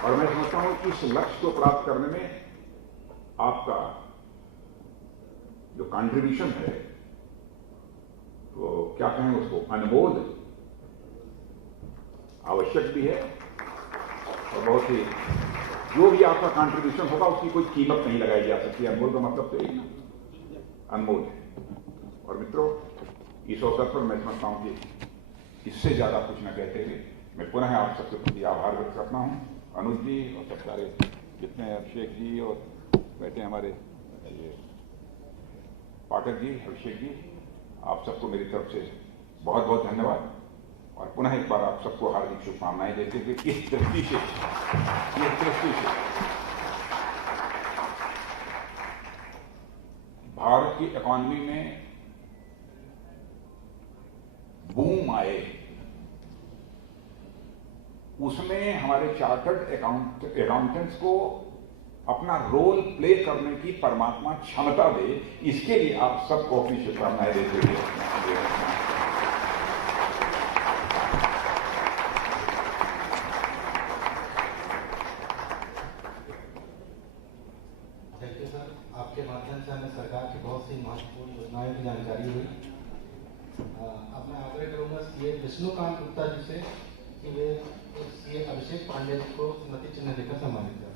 और मैं समझता हूं कि इस लक्ष्य को प्राप्त करने में आपका जो कंट्रीब्यूशन है, वो क्या कहें उसको, अनमोल आवश्यक भी है और बहुत ही, जो भी आपका कंट्रीब्यूशन होगा उसकी कोई कीमत नहीं लगाई जा सकती। अनमोल का मतलब तो यही ना, अनमोल है। और मित्रों, इस अवसर पर मैं समझता हूं कि इससे ज्यादा कुछ न कहते हुए मैं पुनः आप सबके प्रति आभार व्यक्त करता हूं। अनुज जी और सब सारे जितने अभिषेक जी और बैठे हमारे ये पाठक जी, अभिषेक जी, आप सबको मेरी तरफ से बहुत बहुत धन्यवाद और पुनः एक बार आप सबको हार्दिक शुभकामनाएं देते हुए इस दृष्टि से भारत की इकॉनमी में बूम आए, उसमें हमारे चार्टर्ड अकाउंटेंट्स को अपना रोल प्ले करने की परमात्मा क्षमता दे, इसके लिए आप सबको अपनी शुभकामनाएं देते हुए थैंक यू सर। आपके माध्यम से हमें सरकार की बहुत सी महत्वपूर्ण योजनाओं की जानकारी हुई। अब मैं आग्रह करूंगा सीए विष्णुकांत गुप्ता जी से कि वे सीए अभिषेक पांडे जी को स्मृति चिन्ह देकर सम्मानित करें।